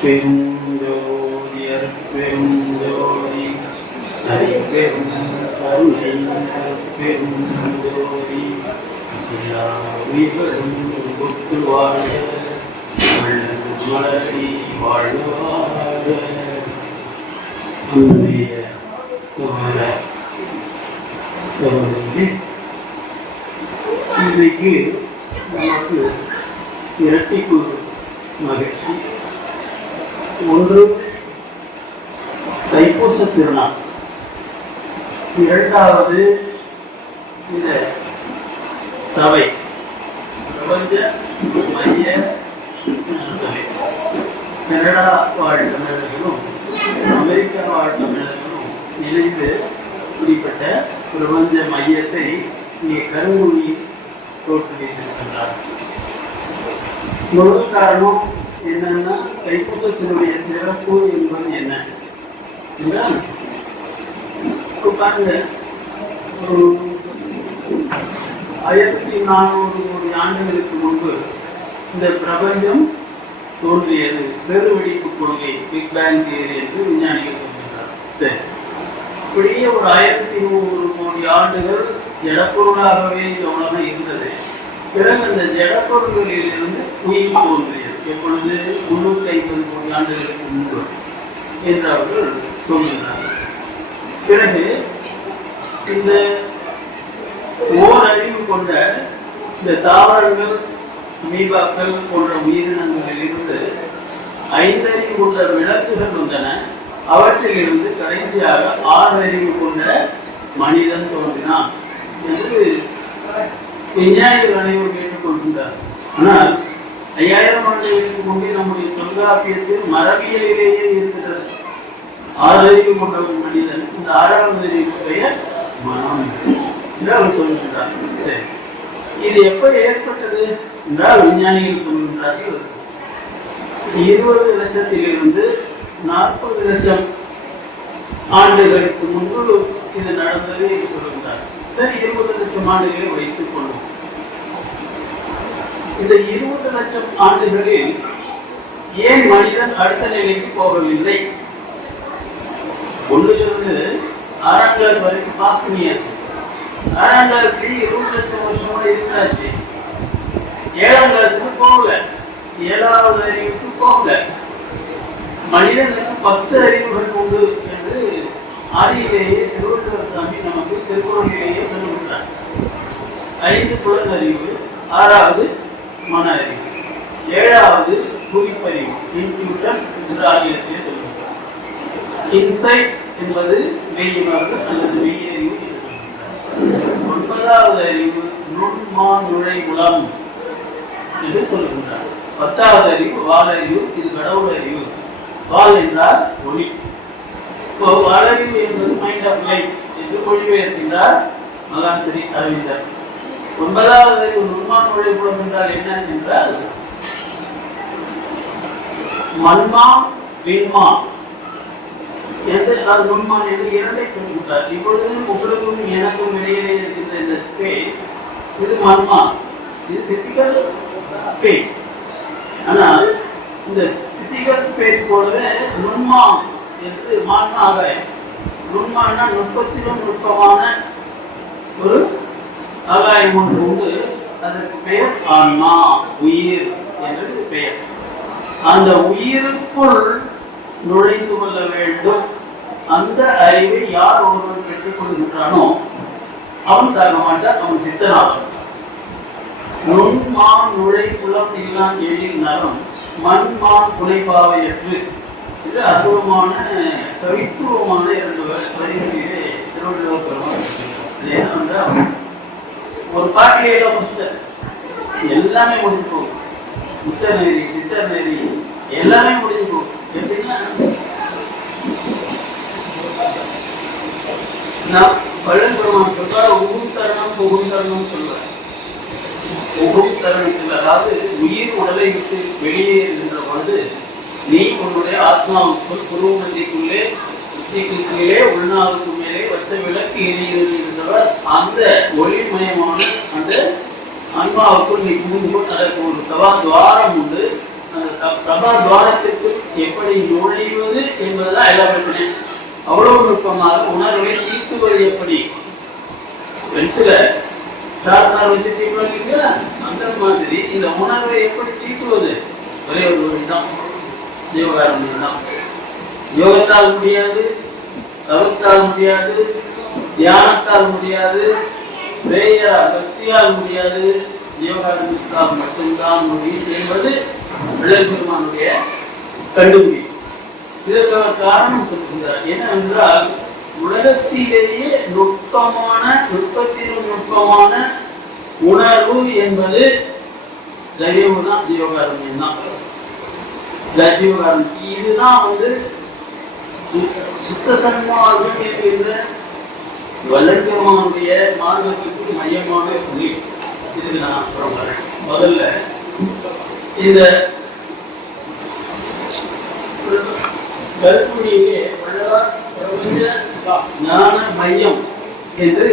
பெருஞ்சோதி அருட்பெருஞ்சோதி ஹரிபெரும் கருணை பெருஞ்சோதி சிலாவிவரும் கொத்து வாழ மலரி வாழ்வாழ. நம்முடைய சகோதரி இன்றைக்கு நமக்கு இரட்டிப்பு மகிழ்ச்சி. ஒன்று தைப்பூச திருநாள், இரண்டாவது இந்த சபை பிரபஞ்ச மைய சபை. கனடா வாழ் தமிழர்களும் அமெரிக்கா வாழ் தமிழர்களும் இணைந்து இப்படிப்பட்ட பிரபஞ்ச மையத்தை இங்கே கருங்குடியில் தோற்றுவித்திருக்கின்றார். முதல் காரணம் என்னன்னா, தைப்பூசத்தினுடைய சிறப்பு என்பது என்ன என்றால், பாருங்க, ஒரு 1400 ஆண்டுகளுக்கு முன்பு இந்த பிரபஞ்சம் தோன்றியது. பெருவெடிப்பு கொள்கை, பிக் பேங் தியரி என்று விஞ்ஞானிகள் சொல்கின்றார். சரி, இப்படியே ஒரு 1100 கோடி ஆண்டுகள் ஜடப்பொருளாகவே இந்த உலகம் இருந்தது. பிறகு அந்த ஜடப்பொருள்களில் இருந்து உயிர் தோன்றியது. எப்பொழுது? 350 கோடி ஆண்டுகளுக்கு முன்பு என்று அவர்கள் சொல்கின்றார்கள். பிறகு இந்த ஓரறிவு கொண்ட இந்த தாவரங்கள், மீபாக்கள் போன்ற உயிரினங்களில் இருந்து 5 அறிவு கொண்ட விளக்குகள் வந்தன. அவற்றில் இருந்து கடைசியாக 6 அறிவு கொண்ட மனிதன் தோன்றினான் என்று விஞ்ஞானிகள் அனைவரும் கேட்டுக்கொள்கின்றார். ஆனால் 5000 ஆண்டுகளுக்கு முன்பே நம்முடைய தொல்காப்பியத்தில் மரபியலிலேயே இருக்கிறது 6 அறிவு கொண்ட ஒரு மனிதன். இந்த 6வது அறிவு பெயர் மனம் என்று அவர் சொல்கின்றார். சரி, இது எப்ப ஏற்பட்டது என்றால் விஞ்ஞானிகள் சொல்கின்றார்கள் 20 லட்சத்திலிருந்து 40 லட்சம் ஆண்டுகளுக்கு முன்பு இது நடந்தது என்று சொல்கின்றார். சரி, 20 லட்சம் ஆண்டுகளை வைத்துக் கொள்வோம். இந்த 20 லட்சம் ஆண்டுகளில் ஏன் மனிதன் அடுத்த நிலைக்கு போகவில்லை? ஒன்றிலிருந்து 6ஆம் கிளாஸ் வரைக்கும் பாஸ் பண்ணியாச்சு. 6ஆம் கிளாஸ்க்கு 20 லட்சம் வருஷமா இருந்தாச்சு. 7ஆம் கிளாஸுக்கு போகல, 7வது அறிவுக்கு போகல. மனிதனுக்கு 10 அறிவுகள் உண்டு என்று ஆதியிலேயே திருவள்ளுவர் சாமி நமக்கு திருக்குறளிலேயே சொல்லுகிறார். 5 புலன் அறிவு, 6வது மன அறிவு, 7வது குறிப்பறிவு, இன்ட்யூஷன் என்று ஆங்கிலத்திலே சொல்லுகிறார். இன்சைட் என்பது மெய்யுணர்வு அல்லது மெய்யறிவு. 9வது அறிவு நுண்மான் நுழைவுளம் என்று சொல்லுகின்றார். 10வது அறிவு வாலறிவு, இது கடவுள் அறிவு. வால் என்றால் ஒளி. இப்போ வாலறிவு என்பது மைண்ட் ஆஃப் லைஃப் என்று மொழிபெயர்க்கின்றார் மகான் ஸ்ரீ அரவிந்தர். 9வது அறிவு நுண்மான் நுழைவுளம் என்றால் என்ன என்றால், மன்மா விண்மா என்று நுண்மான் என்று 2ஐ சொல்கின்றார். இப்பொழுது உங்களுக்கும் எனக்கும் இடையே இருக்கின்ற இந்த ஸ்பேஸ், இது மன்மா, இது பிசிக்கல் ஸ்பேஸ். ஆனால் இந்த பிசிக்கல் ஸ்பேஸ் போலவே நுண்மா என்று மானாக, நுண்மானா நுட்பத்திலும் நுட்பமான ஒரு ஆகாயம் ஒன்று உண்டு. அதற்கு பெயர் ஆன்மா, உயிர் என்று பெயர். அந்த உயிருக்குள் நுழைந்து கொள்ள வேண்டும். அந்த அறிவை யார் ஒருவன் பெற்றுக் கொள்கின்றானோ அவன் சாக மாட்டான், அவன் சித்தனாகும். நுண்மான் நுழை புலம் இல்லான் எழில் நலம் மண்மான் புனைப்பாவையற்று. இது அற்புதமான கவித்துவமான 2 வரிகளிலே திருவள்ளுவர் பெருமாள். ஒரு பாட்டிலே எல்லாமே முடிஞ்சு போகும். முத்த நெறி, சித்தர் நெறி எல்லாமே முடிஞ்சு போகும். எப்படின்னா, நான் வள்ளல் பெருமான் சொல்றார், ஒவ்வொரு தருணம் ஒவ்வொரு தருணம் சொல்றார். ஒவ்வொரு தருணத்தில், அதாவது உயிர் உடலை விட்டு வெளியே இருக்கின்ற பொழுது நீ உன்னுடைய ஆத்மாவுக்குள் குருமத்திற்குள்ளே உச்சிக்குள்ளே உள்நாவுக்கு மேலே வச்ச விளக்கு எரிகிறவர் அந்த ஒளிமயமான அந்த ஆன்மாவுக்குள் நீ புகுந்து அதற்கு ஒரு துவாரம் உண்டு. அந்த சபா துவாரத்திற்கு எப்படி நுழைவது என்பதுதான் எல்லா பிரச்சனையும். அவ்வளவு நுட்பமாக உணர்வை தீர்த்துவது எப்படி சில வச்சு தீர்வு அந்த மாதிரி இந்த உணர்வை எப்படி தீர்த்துவது ஒரே ஒரு வழிதான், ஜீவகாரணம் தான். யோகத்தால் முடியாது, தவத்தால் முடியாது, தியானத்தால் முடியாது, பக்தியால் முடியாது, ஜீவகாரணத்தால் மட்டும்தான் முடியும் என்பது வள்ளல் பெருமானுடைய கண்டுபிடி. இதற்கு அவர் காரணம் சொல்கின்றார். என்னவென்றால் உலகத்திலேயே நுட்பத்திலும் நுட்பமான உணர்வு என்பது ஜீவகாரணம் தான். ஜீவகாரணம் இதுதான் சுத்த சன்மார்க்கம் என்கின்ற வள்ளல் பெருமானுடைய மார்க்கத்துக்கு மையமான புள்ளி. இதுக்கு நான் அப்புறம் வரேன். முதல்ல இந்த கருத்துடையே வள்ளலார் பிரபஞ்ச ஞான மையம் என்று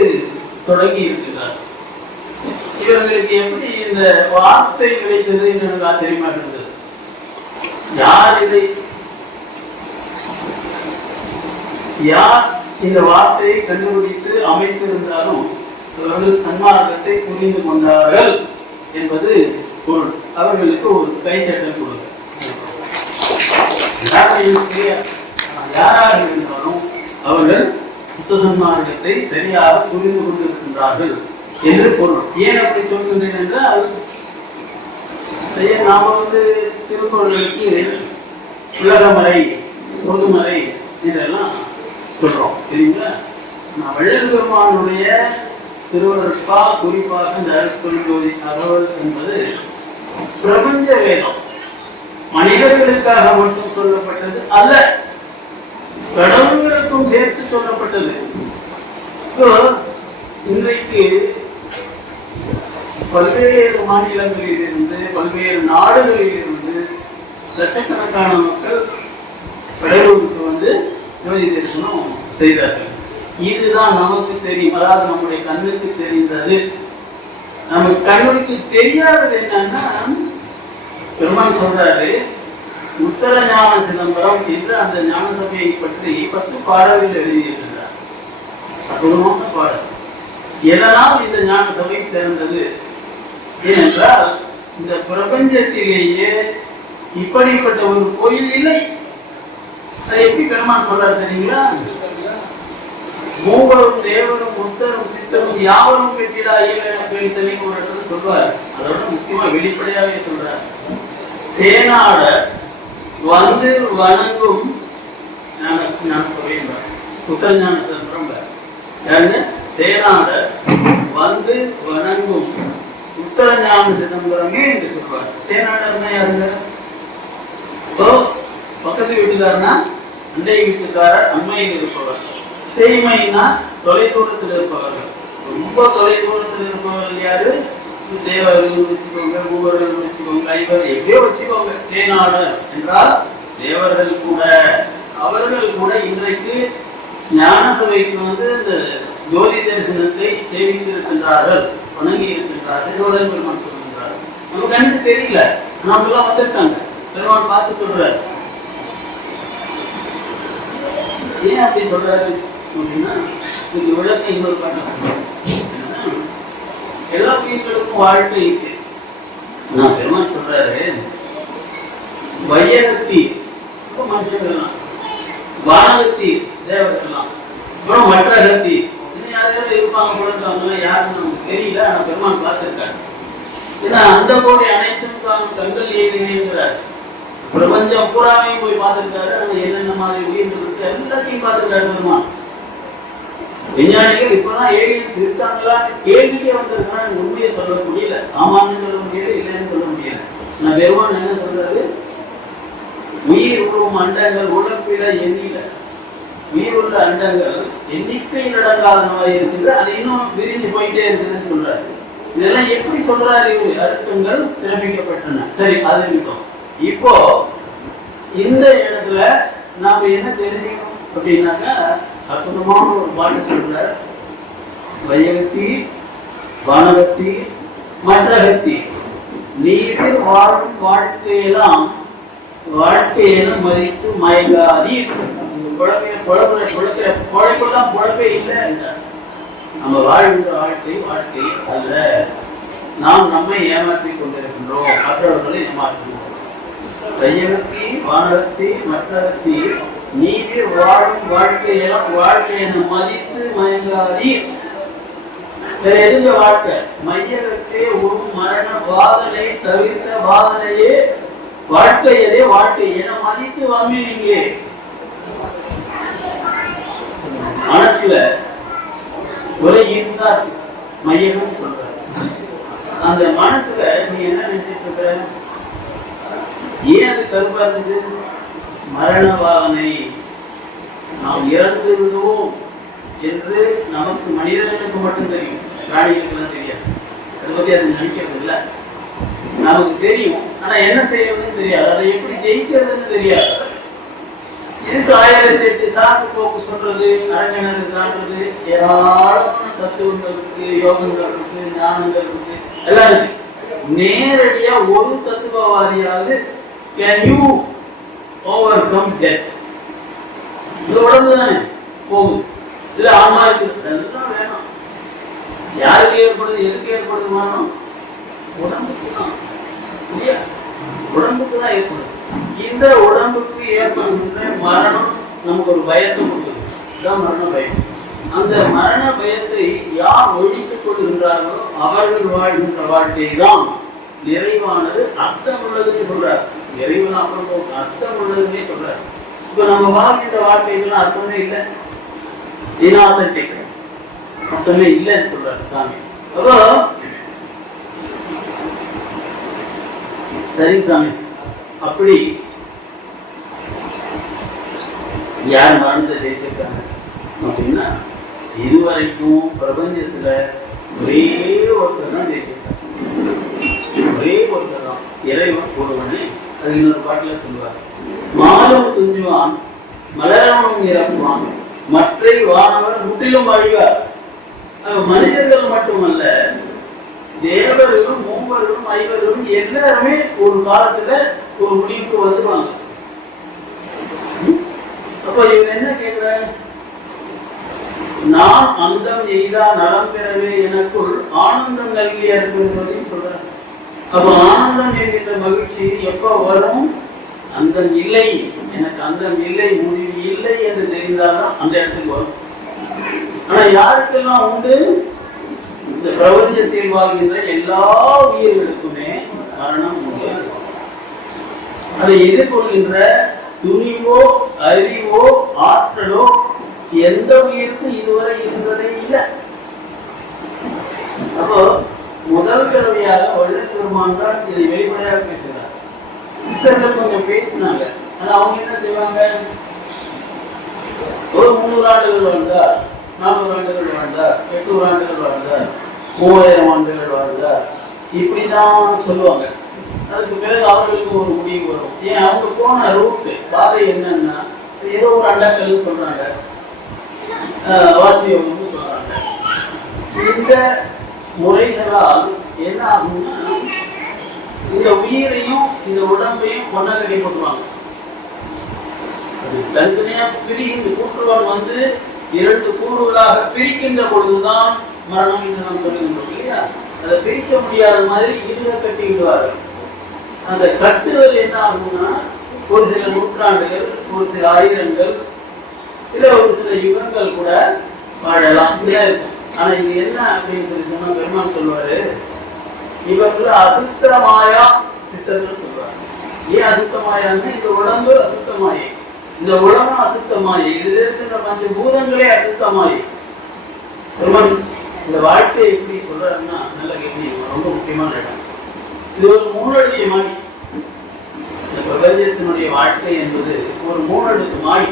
தொடங்கி இருக்கிறார். இவர்களுக்கு எப்படி இந்த வார்த்தை கிடைத்தது என்று எனக்கு ஆச்சரியமா இருந்தது. யார் இந்த வார்த்தையை கண்டுபிடித்து அமைத்திருந்தாலும் அவர்கள் சன்மார்க்கத்தை புரிந்து கொண்டார்கள் என்பது பொருள். அவர்களுக்கு ஒரு கைத்தட்டல் கொடுங்க. யாராக இருந்தாலும் அவர்கள் சுத்த சன்மார்க்கத்தை சரியாக புரிந்து கொண்டிருக்கின்றார்கள் என்று பொருள். ஏன் அப்படி சொல்கின்றேன் என்றால் நாம திருக்குறளுக்கு உலகமறை, பொதுமறை இதெல்லாம் சொல்றோம் சரிங்களா. நான் வள்ளல் பெருமானுடைய திருவருட்பா குறிப்பாக இந்த அருட்பெருஞ்சோதி அகவல் என்பது பிரபஞ்ச வேதம். மனிதர்களுக்காக மட்டும் சொல்லப்பட்டது அல்ல, கடவுள்களுக்கும் சேர்த்து சொல்லப்பட்டது. இன்றைக்கு பல்வேறு மாநிலங்களில் இருந்து பல்வேறு நாடுகளில் இருந்து லட்சக்கணக்கான மக்கள் கடவுளுக்கு ஜோதி தரிசனம் செய்தார்கள். இதுதான் நமக்கு தெரியும், அதாவது நம்முடைய கண்ணுக்கு தெரிந்தது. நமக்கு கண்ணுக்கு தெரியாதது என்னன்னா, பெருமான் சொல்றாரு உத்தர ஞான சிதம்பரம் என்று அந்த ஞான சபையை பற்றி 10 பாடல்கள் எழுதியிருக்கிறார். அற்புதமான பாடல். எதனால் இந்த ஞான சபை சேர்ந்தது ஏனென்றால் இந்த பிரபஞ்சத்திலேயே இப்படிப்பட்ட ஒரு கோயில் இல்லை. அதை எப்படி பெருமான் சொல்றாரு தெரியுங்களா? மூவரும் தேவரும் முத்தரும் சித்தரும் யாவரும் பெற்றிடா இயலென ஒரு இடத்துல சொல்வார். அதோட முக்கியமா வெளிப்படையாவே சொல்றார். சேனாட வந்து வணங்கும் நான் சொல்லியிருந்தேன் சுத்தஞான சிதம்பரம். சேனாட வந்து வணங்கும் உத்தரஞான சிதம்பரமே என்று சொல்வார். சேனாடர்னா யாருங்க? பக்கத்து வீட்டுக்காரனா அண்டை வீட்டுக்காரர் அம்மையில் இருப்பவர். செய்மைனா தொலைதூரத்தில் இருப்பவர்கள். ரொம்ப தொலைதூரத்தில் இருப்பவர்கள் யாரு? தேவர்கள் வச்சுக்கோங்க, மூவர்கள் வச்சுக்கோங்க, ஐவர் எப்படியோ வச்சுக்கோங்க. சேனாடர் என்றால் தேவர்கள் கூட, அவர்கள் கூட இன்றைக்கு ஞான சபைக்கு இந்த ஜோதி தரிசனத்தை சேவித்து இருக்கின்றார்கள், வணங்கி இருக்கின்றார்கள். பெருமான் சொல்கின்றார். நம்ம கண்ணுக்கு தெரியல, நாமெல்லாம் வந்திருக்காங்க. பெருமான் பார்த்து சொல்றாரு. ஏன் அப்படி சொல்றாரு அப்படின்னா, இந்த உலகத்தை இன்னொரு பாட்டம் சொல்றாரு. எல்லா உயிர்களுக்கும் வாழ்க்கை இருக்கு. நான் பெருமான் சொல்றாரு, வையகத்தி மனுஷங்கள்லாம், வானகத்தி தேவர்கள்லாம், அப்புறம் மற்ற கத்தி யாராவது இருப்பாங்க போல, யாருன்னு நமக்கு தெரியல. ஆனா பெருமான் பார்த்திருக்காரு. ஏன்னா அந்த கோடி அனைத்தும் கண்கள் ஏறினேங்கிறார். பிரபஞ்சம் பூராவையும் போய் பார்த்திருக்காரு. ஆனா என்னென்ன மாதிரி உயிர் எல்லாத்தையும் பார்த்திருக்காரு பெருமான். விஞ்ஞானிகள் இப்பதான் ஏலியன்ஸ் இருக்காங்களா கேள்வியே வந்திருக்காங்க. உண்மையை சொல்ல முடியல, ஆமான்னு சொல்ல முடியல, இல்லைன்னு சொல்ல முடியல. நான் பெருமான் என்ன சொல்றாரு? உயிர் உருவம் அண்டங்கள் உழப்பில எண்ணில, உயிர் உள்ள அண்டங்கள் எண்ணிக்கையில் அடங்காதனவாக இருக்கின்ற, அது இன்னும் விரிஞ்சு போயிட்டே இருக்குதுன்னு சொல்றாரு. இதெல்லாம் எப்படி சொல்றாரு? அர்த்தங்கள் பிறப்பிக்கப்பட்டன. சரி, அது இருக்கட்டும். இப்போ இந்த இடத்துல நாம என்ன தெரிஞ்சுக்கணும் அப்படின்னாக்க, அற்புதமான ஒரு பாட்டு சொல்றார். வையகத்தி வானகத்தி மற்றகத்தி நீரில் வாழும் வாழ்க்கையெல்லாம் வாழ்க்கையை மதித்து மயங்காதி. பொழைப்பெல்லாம் பொழப்பே இல்லை. நம்ம வாழ்கின்ற வாழ்க்கை அல்ல. நாம் நம்மை ஏமாற்றிக் கொண்டிருக்கின்றோம், மற்றவர்களை ஏமாற்றுகிறோம். கையகத்தி வானகத்தி மற்றகத்தி நீதி வாழும் வாழ்க்கையை மதித்து மயங்காதி. எதுங்க வாழ்க்கை? மையகத்தே ஒரு மரண வாதனை தவிர்த்த வாதனையே வாழ்க்கையதே வாழ்க்கை என மதித்து வாங்கினீங்களே. மனசுல ஒரு இருந்தார் மையகம் சொல்ற அந்த மனசுல நீ என்ன நினைச்சிட்டு இருக்க? ஏன் அது கருப்பா இருந்தது? மரண வாகனை நாம் இறந்து விடுவோம் என்று நமக்கு மனிதர்களுக்கு மட்டும் தெரியும், பிராணிகளுக்கு தெரியாது. அதை பத்தி அது நினைக்கிறது இல்லை. நமக்கு தெரியும், ஆனா என்ன செய்யறதுன்னு தெரியாது, அதை எப்படி ஜெயிக்கிறதுன்னு தெரியாது. இதுக்கு 1008 சாக்கு போக்கு சொல்றது, அரங்கணர் காட்டுறது, ஏராளமான தத்துவங்கள் இருக்கு, யோகங்கள் இருக்கு, ஞானங்கள் இருக்கு, எல்லாம் இருக்கு. நேரடியா ஒரு தத்துவவாதியாவது can you overcome death? இந்த உடம்பு தானே போகுது, இதுல ஆன்மா இருக்கு, அதெல்லாம் வேணும். யாருக்கு ஏற்படுது, எதுக்கு ஏற்படுது மரணம்? உடம்புக்கு தான், உடம்புக்கு தான் ஏற்படுது. இந்த உடம்புக்கு ஏற்படுகின்ற மரணம் நமக்கு ஒரு பயத்தை கொடுக்குது. இதுதான் மரண பயம். அந்த மரண பயத்தை யார் ஒழித்துக் கொள்கின்றார்களோ அவர்கள் வாழ்கின்ற வாழ்க்கை தான் நிறைவானது, அர்த்தம் உள்ளதுன்னு சொல்றார். நிறைவுனா அப்புறம் அர்த்தம் உள்ளதுன்னே சொல்றார். இப்ப நம்ம வாழ்கின்ற வாழ்க்கைகள்லாம் அர்த்தமே இல்லை, சீனாத்தை அர்த்தமே இல்லைன்னு சொல்றாரு சாமி. அப்போ சரி சாமி, அப்படி யார் வாழ்ந்த ஜெயிச்சிருக்காங்க அப்படின்னா, இதுவரைக்கும் பிரபஞ்சத்துல ஒரே ஒருத்தர் தான் ஜெயிச்சிருக்காங்க. ஒரே ஒருத்தர் தான், இறைவன் ஒருவனை. அது இன்னொரு பாட்டில சொல்லுவார், மாலும் துஞ்சுவான் மலரவனும் இறக்குவான் மற்றை வானவர் முற்றிலும் வாழ்வார். மனிதர்கள் மட்டுமல்ல, தேவர்களும் மூவர்களும் ஐவர்களும் எல்லாருமே ஒரு காலத்துல ஒரு முடிவுக்கு வந்துருவாங்க. அப்ப இவர் என்ன கேட்கிற? நான் அந்தம் எய்தா நலம் பெறவே எனக்குள் ஆனந்தம் நல்கியா இருக்குன்றதையும் சொல்ற. அப்ப ஆனந்தம் என்கின்ற மகிழ்ச்சி எப்ப வரும்? அந்தம் இல்லை, எனக்கு அந்தம் இல்லை, முடிவு இல்லை என்று தெரிந்தால்தான் அந்த இடத்துக்கு வரும். ஆனா யாருக்கெல்லாம் உண்டு? இந்த பிரபஞ்சத்தில் வாழ்கின்ற எல்லா உயிர்களுக்குமே மரணம் உண்டு. அதை எதிர்கொள்கின்ற துணிவோ அறிவோ ஆற்றலோ எந்த உயிருக்கும் இதுவரை இருந்ததே இல்லை. அப்போ முதல் தடவையாக வள்ளல் பெருமான் தான் இதை வெளிப்படையாக பேசுகிறார். சித்தர்கள் கொஞ்சம் பேசினாங்க, ஆனா அவங்க என்ன செய்வாங்க? ஒரு 300 ஆண்டுகள் வாழ்ந்தார், 400 ஆண்டுகள் வாழ்ந்தார், 800 ஆண்டுகள் வாழ்ந்தார், 3000 ஆண்டுகள் வாழ்ந்தார், இப்படிதான் சொல்லுவாங்க. அதுக்கு பிறகு அவர்களுக்கு ஒரு முடிவு வரும். ஏன் அவங்க போன ரூட்டு பாதை என்னன்னா, ஏதோ ஒரு அண்டக்கல் சொல்றாங்க, வாசியோகம்னு சொல்றாங்க. இந்த முறைகளால் என்ன ஆகும்னா, இந்த உயிரையும் இந்த உடம்பையும் கொண்டாடி போட்டுவாங்க. அது தனித்தனியா பிரிகின்ற கூற்றுவான் வந்து 2 கூறுகளாக பிரிக்கின்ற பொழுதுதான் மரணம் என்று நாம் சொல்லுகின்றோம் இல்லையா? அதை பிரிக்க முடியாத மாதிரி இருக கட்டிவிடுவார்கள். அந்த கட்டுவது என்ன ஆகும்னா, ஒரு சில நூற்றாண்டுகள், ஒரு சில ஆயிரங்கள், இல்ல ஒரு சில யுகங்கள் கூட வாழலாம் இருக்கும். ஆனா இது என்ன அப்படின்னு சொன்னா, பெருமான் சொல்லுவாரு, இவர்கள் அசுத்தமாயா சித்தர்கள் சொல்றாங்க. ஏன் அசுத்தமாயான்னு? இந்த உடம்பு அசுத்தமாயே, இந்த உலகம் அசுத்தமாயே, இது இருக்கின்ற 5 பூதங்களே அசுத்தமாயே. பெருமான் இந்த வாழ்க்கையை எப்படி சொல்றாருன்னா, நல்ல கேள்வி, ரொம்ப முக்கியமான இடம். இது ஒரு 3 அடுக்கு மாடி. இந்த பிரபஞ்சத்தினுடைய வாழ்க்கை என்பது ஒரு 3 அடுக்கு மாடி.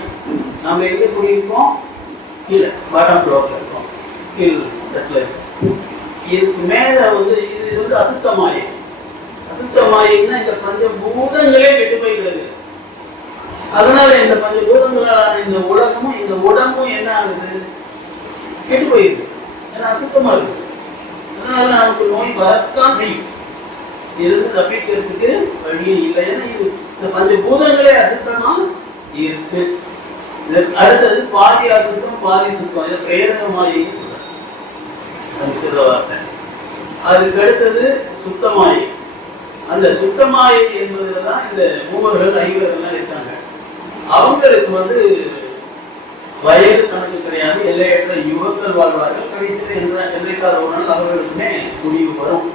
நாம எங்க கூடியிருக்கோம்? கீழே பாட்டம் ஃப்ளோர்ல இருக்கோம், கீழ் தட்டுல இருக்கோம். இதுக்கு மேல வந்து இது வந்து அசுத்தமாயே. அசுத்தமாயின்னா இந்த 5 பூதங்களே கெட்டு போய்கிறது. அதனால இந்த 5 பூதங்களான இந்த உலகமும் இந்த உடம்பும் என்ன ஆகுது? கெட்டு போயிருக்கு. ஏன்னா அசுத்தமா இருக்கு. அதனால நமக்கு நோய் வரத்தான் செய்யும். இருந்து தப்பிக்கிறதுக்கு வழியே இல்லை. ஏன்னா இது இந்த பஞ்சபூதங்களே அசுத்தமா இருக்கு. அடுத்தது பாதி அசுத்தம் பாதி சுத்தம். இதை பிரேரகமாயி வார்த்தை. அதுக்கு அடுத்தது சுத்தமாயி. அந்த சுத்தமாயி என்பதுதான் இந்த மூவர்கள் ஐவர்கள் இருக்காங்க. அவங்களுக்கு வயது கணக்கு கிடையாது, எல்லையற்ற யுகங்கள் வாழ்வார்கள். கடைசியில் எல்லைக்கார ஒரு நாள் அவர்களுக்குமே முடிவு வரும்.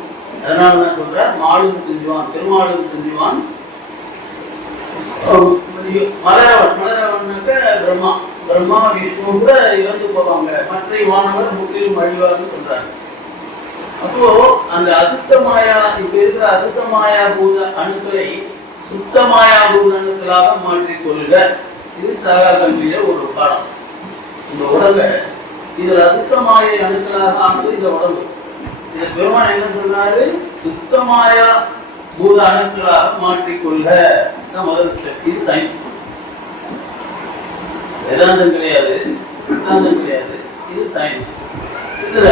அதனால என்ன சொல்ற, மாலும் துஞ்சுவான், திருமாலும் துஞ்சுவான், மலரவன்னாக்க பிரம்மா, பிரம்மா விஷ்ணு கூட இறந்து போவாங்க, மற்ற வானவர் முற்றிலும் அழிவார்னு சொல்றாங்க. அப்போ அந்த அசுத்தமாயா, இப்ப இருக்கிற அசுத்தமாயா பூத அணுக்களை சுத்தமாயா பூத அணுக்களாக மாற்றிக் கொள்க. இது சாகா கல்வியில ஒரு பாடம். இந்த உடம்ப இதுல அசுத்தமாய அணுக்களாக ஆனது இந்த உடம்பு. இந்த பெருமான் என்ன சொன்னாரு, சுத்தமாயா பூத அணுக்களாக மாற்றிக்கொள்க. முதல் ஸ்டெப். இது சயின்ஸ், வேதாந்தம் கிடையாது, சித்தாந்தம் கிடையாது, இது சயின்ஸ். இதுல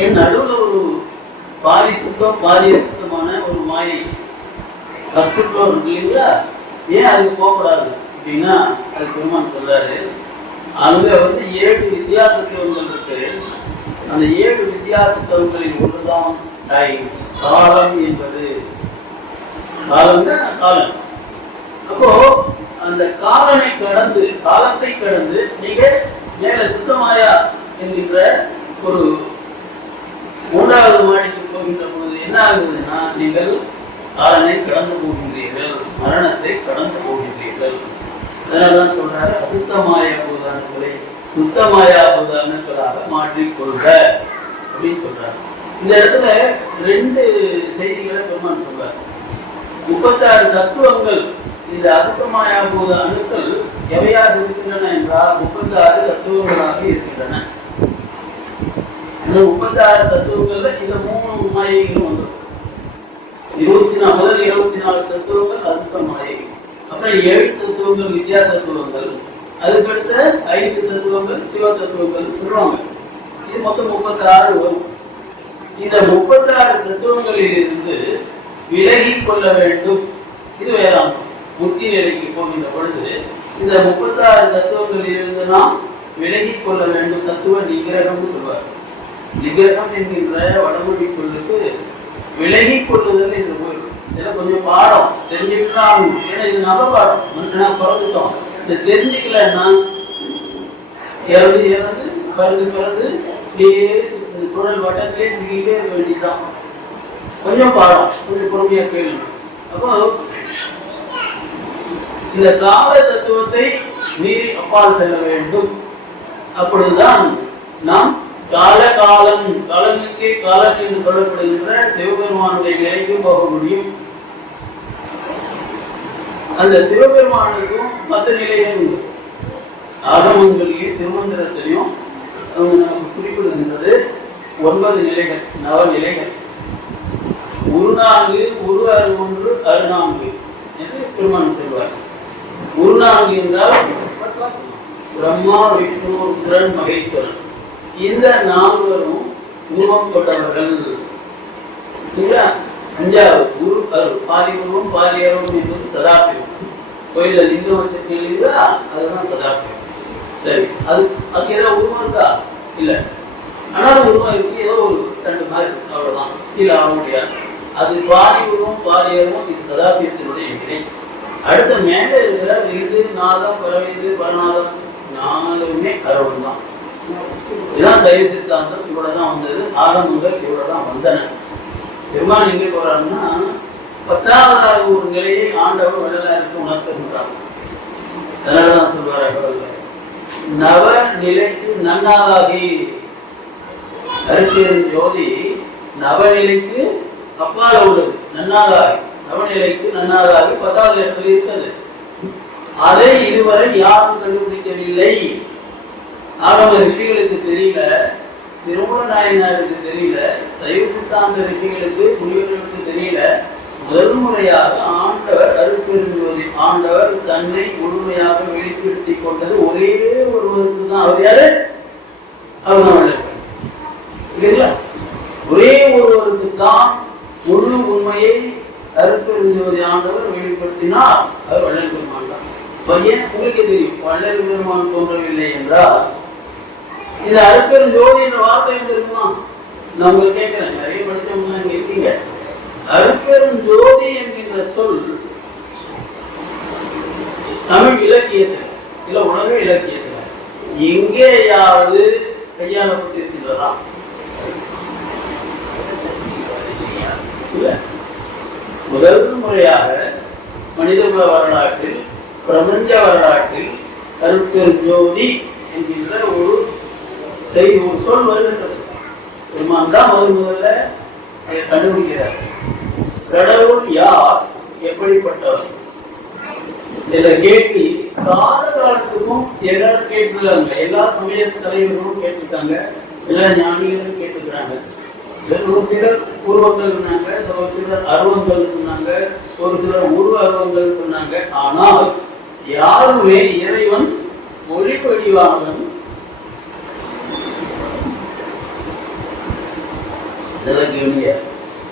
என் நடுவுல ஒரு பாதி சுத்தம் பாதி அசுத்தமான ஒரு மாயை கஷ்டம் இருக்கு இல்லைங்களா? ஏன் அதுக்கு போகக்கூடாது அப்படின்னா, அது பெருமான் சொல்றாரு, அங்க 7 வித்தியாசத்துவங்கள் இருக்கு. அந்த 7 வித்தியாசத்துவங்களில் ஒன்றுதான் காலம் என்பது. காலம் தான் காலம். அப்போ அந்த காலத்தை கடந்து நீங்க மேல சுத்தமாயா என்கின்ற ஒரு 3வது மாடிக்கு போகின்ற பொழுது என்ன ஆகுதுன்னா, நீங்கள் காலனை கடந்து போகின்றீர்கள், மரணத்தை கடந்து போகின்றீர்கள். அதனாலதான் சொல்றாரு, அசுத்தமாய பூதானங்களை சுத்தமாயா பூதானங்களாக மாற்றிக்கொள்க அப்படின்னு சொல்றாரு. இந்த இடத்துல 2 செய்திகளை பெருமான் சொல்றாரு. 36 தத்துவங்கள் இந்த அசுத்தமாயா பூத அணுக்கள் எவையாக இருக்கின்றன என்றால் 36 தத்துவங்களாக இருக்கின்றன. இந்த 36 தத்துவங்கள்ல இந்த 3 மாயைகளும் வந்துடும். 24 தத்துவங்கள் அசுத்த மாயை, அப்புறம் 7 தத்துவங்கள் வித்யா தத்துவங்கள், அதுக்கடுத்த 5 தத்துவங்கள் சிவ தத்துவங்கள் சொல்றாங்க. இது மொத்தம் 36 வரும். இந்த 36 தத்துவங்களில் இருந்து விலகி கொள்ள வேண்டும். இது வேதாந்தம். முக்தி நிலைக்கு போகின்ற பொழுது இந்த 36 தத்துவங்களில் இருந்து நாம் விலகி கொள்ள வேண்டும். தத்துவ நிகிரகம் சொல்வார். நிகிரகம் என்கின்ற வடமொழி சொல்லுக்கு விலகி கொள்ளுதல் என்று போயிடும். இதெல்லாம் கொஞ்சம் பாடம் தெரிஞ்சுக்கலாம். ஏன்னா இது நப பாடம், மனுஷனா பிறந்துட்டோம். இதை தெரிஞ்சுக்கலன்னா இறந்து பிறந்து இந்த சூழல் வட்டத்திலே சிக்கிட்டே இருக்க வேண்டியதுதான். கொஞ்சம் பாடம், கொஞ்சம் பொறுமையா கேள்வி. அப்போ இந்த கால தத்துவத்தை மீறி அப்பால் செல்ல வேண்டும். அப்பொழுதுதான் நாம் காலம் காலனுக்கே காலம் என்று சொல்லப்படுகின்ற சிவபெருமானுடைய நிலைக்கு போக முடியும். அந்த சிவபெருமானுக்கும் 10 நிலைகள் உண்டு. ஆகமங்களையும் திருமந்திரத்திலையும் நமக்கு குறிப்பிடுகின்றது 9 நிலைகள், நவ நிலைகள். 14 1 14 என்று பெருமான் சொல்வார். 14 என்றால் பிரம்மா விஷ்ணு ருத்ரன் மகேஸ்வரன். இந்த 4 உருவம் கொண்டவர்கள். 5வது குரு அருள், பாதி உருவம் பாதி அருவம் என்பது சதாசிவம். கோயில லிங்கம் வச்சிருக்கீங்களா, அதுதான் சதாசிவம். சரி, அது ஏதோ உருவம் இருக்கா? இல்ல. ஆனாலும் உருவம் இருக்கு, ஏதோ ஒரு 2 மாதிரி இருக்கு, அவ்வளவுதான். கீழே ஆக முடியாது. அது பாதி உருவம் பாதி அருவம். இது சதாசிவத்தினுடைய நிலை. அடுத்த மேல இருக்கிற இது நாதம் பரவீது பரநாதம் 4மே அருவம் தான். இதுதான் சைவ சித்தாந்தம். இவ்வளவுதான் வந்தது. ஆரம்பங்கள் இவ்வளவுதான் வந்தன. பெருமான் எங்கே போறாருன்னா, 10வது ஒரு நிலையை ஆண்டவர் வள்ளலாருக்கு உணர்த்துகின்றார். அதனாலதான் சொல்வார், நவ நிலைக்கு நன்னாகி அரிசியின் ஜோதி நவநிலைக்கு அப்பால உள்ளது. நன்னாகாகி நவநிலைக்கு நன்னாகாகி 10வது இடத்துல இருக்கிறது. அதை இதுவரை யாரும் கண்டுபிடிக்கவில்லை. ஆகம ரிஷிகளுக்கு தெரியல, திருமூல நாயனாருக்கு தெரியல, சைவ சித்தாந்த ரிஷிகளுக்கு முனிவர்களுக்கு தெரியல. முதல் முறையாக ஆண்டவர் அருட்பெருஞ்சோதி ஆண்டவர் தன்னை முழுமையாக வெளிப்படுத்திக் கொண்டது ஒரே ஒருவருக்கு தான். அவர் யாரு? அவர் இல்லைங்களா? ஒரே ஒருவருக்கு தான் முழு உண்மையை அருட்பெருஞ்சோதி ஆண்டவர் வெளிப்படுத்தினார். அது வள்ளல் பெருமான் தான். பையன் உங்களுக்கு தெரியும், வள்ளல் பெருமான் தோன்றவில்லை என்றால் இந்த அருட்பெருஞ்சோதி என்ற வார்த்தை இருக்குமா? நான் உங்களுக்கு கேட்கிறேன், நிறைய படித்தவங்க இங்க இருக்கீங்க. அருட்பெருஞ்சோதி என்கின்ற சொல் தமிழ் இலக்கியத்தில் இல்ல உலக இலக்கியத்தில் எங்கேயாவது கையாளப்பட்டிருக்கின்றதா? முதல் முறையாக மனிதகுல வரலாற்றில், பிரபஞ்ச வரலாற்றில் அருட்பெருஞ்சோதி என்கின்ற ஒரு செய்தி, ஒரு சொல் வருகின்றது. பெருமான் தான் முதல்ல அதை கண்டுபிடிக்கிறார். கடவுள் யார், எப்படிப்பட்டவர் என்ற கேள்வி காலத்துக்கும் எல்லாரும் கேட்டுருக்காங்க. எல்லா சமய தலைவர்களும் கேட்டுருக்காங்க, எல்லா ஞானிகளும் கேட்டுக்கிறாங்க. ஒரு சிலர் உருவங்கள் சொன்னாங்க, ஒரு சிலர் அருவங்கள் சொன்னாங்க, ஒரு சிலர் உருவ அருவங்கள் சொன்னாங்க. ஆனால் யாருமே இறைவன் ஒளி வடிவானவன்,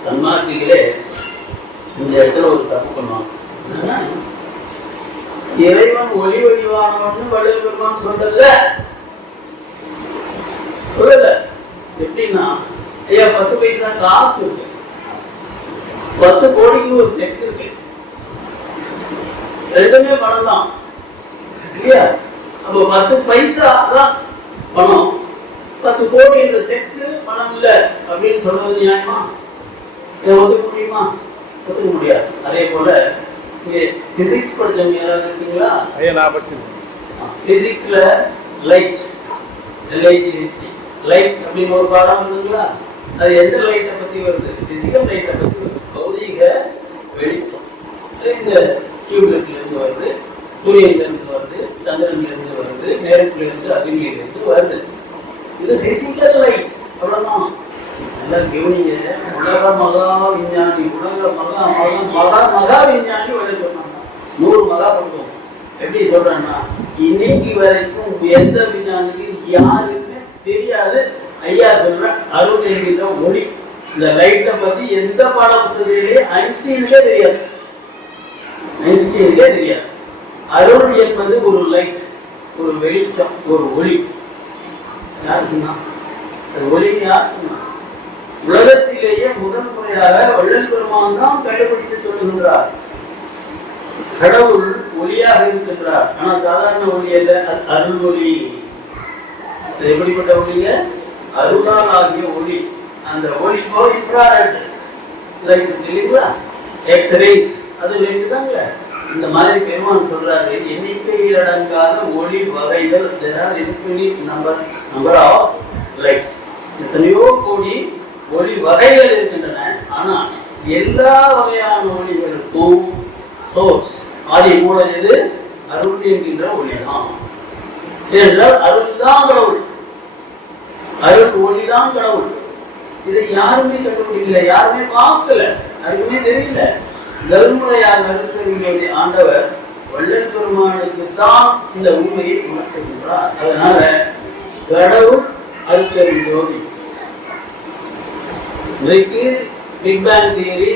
தன்மார்த்திகளே இந்த இடத்துல ஒரு தப்பு பண்ணுவாங்க. இறைவன் ஒளி வடிவானவன் வள்ளல் பெருமான் சொல்லல. எப்படின்னா, ஐயா 10 பைசா காசு இருக்கு, 10 கோடிக்கு ஒரு செக் இருக்கு, ரெண்டுமே பணம் தான் இல்லையா? அப்போ 10 பைசா தான் பணம், 10 கோடி என்ற செக்கு பணம் இல்ல அப்படின்னு சொல்றது நியாயமா? இதை ஒதுக்க முடியுமா? ஒதுக்க முடியாது. அதே போல இங்க பிசிக்ஸ் படிச்சவங்க யாராவது இருக்கீங்களா? ஐயா நான் படிச்சேன். பிசிக்ஸ்ல லைட் அப்படின்னு ஒரு பாடம் இருக்குங்களா? அது எந்த லைட்டை பத்தி வருது? பிசிக்கல் லைட்டை பத்தி வருது. பௌதிக வெளிச்சம். இந்த டியூப்லைட்ல இருந்து வருது, சூரியன்ல இருந்து வருது, சந்திரன்ல இருந்து வருது, நேரத்துல இருந்து அக்னியில இருந்து வருது. இது பிசிக்கல் லைட். அவ்வளவுதான். நல்லா கவனிங்க. உலக மகா விஞ்ஞானி, மகா விஞ்ஞானி வளர்க்கணும். 100 மகா பண்ணுவோம். எப்படி சொல்றேன்னா, இன்னைக்கு வரைக்கும் எந்த விஞ்ஞானிக்கு யாருன்னு தெரியாது. ஐயா சொல்ற அருள் என்கின்ற ஒளி, இந்த லைட்டை பத்தி எந்த பாடம் சொல்றீங்களே ஐன்ஸ்டீனுக்கே தெரியாது. அருள் என்பது ஒரு லைட், ஒரு வெளிச்சம், ஒரு ஒளி. யார் சொன்னா? ஒளி யார் சொன்னா? உலகத்திலேயே முதல் முறையாக வள்ளல் பெருமான் தான் கண்டுபிடித்து சொல்லுகின்றார். கடவுள் ஒளியாக இருக்கின்றார். ஆனா சாதாரண ஒளி அல்ல, அருள் ஒளி. எப்படிப்பட்ட ஒளிய? அருளால் ஆகிய ஒளி. அந்த ஒளி இன்ஃப்ராரெட் லைட் இல்லைங்களா, எக்ஸ்ரே, அது லைட் தாங்க. இந்த மாதிரி பெருமான் சொல்றாரு, எண்ணிக்கையில் அடங்காத ஒளி வகைகள், there are infinite number of lights. எத்தனையோ கோடி ஒளி வகைகள் இருக்கின்றன. ஆனா எல்லா வகையான ஒளிகளுக்கும் சோர்ஸ், ஆதி மூலம் எது? அருள் என்கின்ற ஒளிதான். ஏனென்றால் அருள் தான் கடவுள், அருள் ஒளிதான் கடவுள். இதை யாருமே கண்டுபிடிக்கல, யாருமே பார்க்கல, யாருக்குமே தெரியல. தர்முறையாக அருட்பெருஞ்சோதி ஆண்டவர் வள்ளல் பெருமானுக்கு தான் இந்த உண்மையை உணர்த்துகின்றார். அதனால கடவுள் அருட்பெருஞ்சோதி. இன்றைக்கு பிக் பேங் தியரி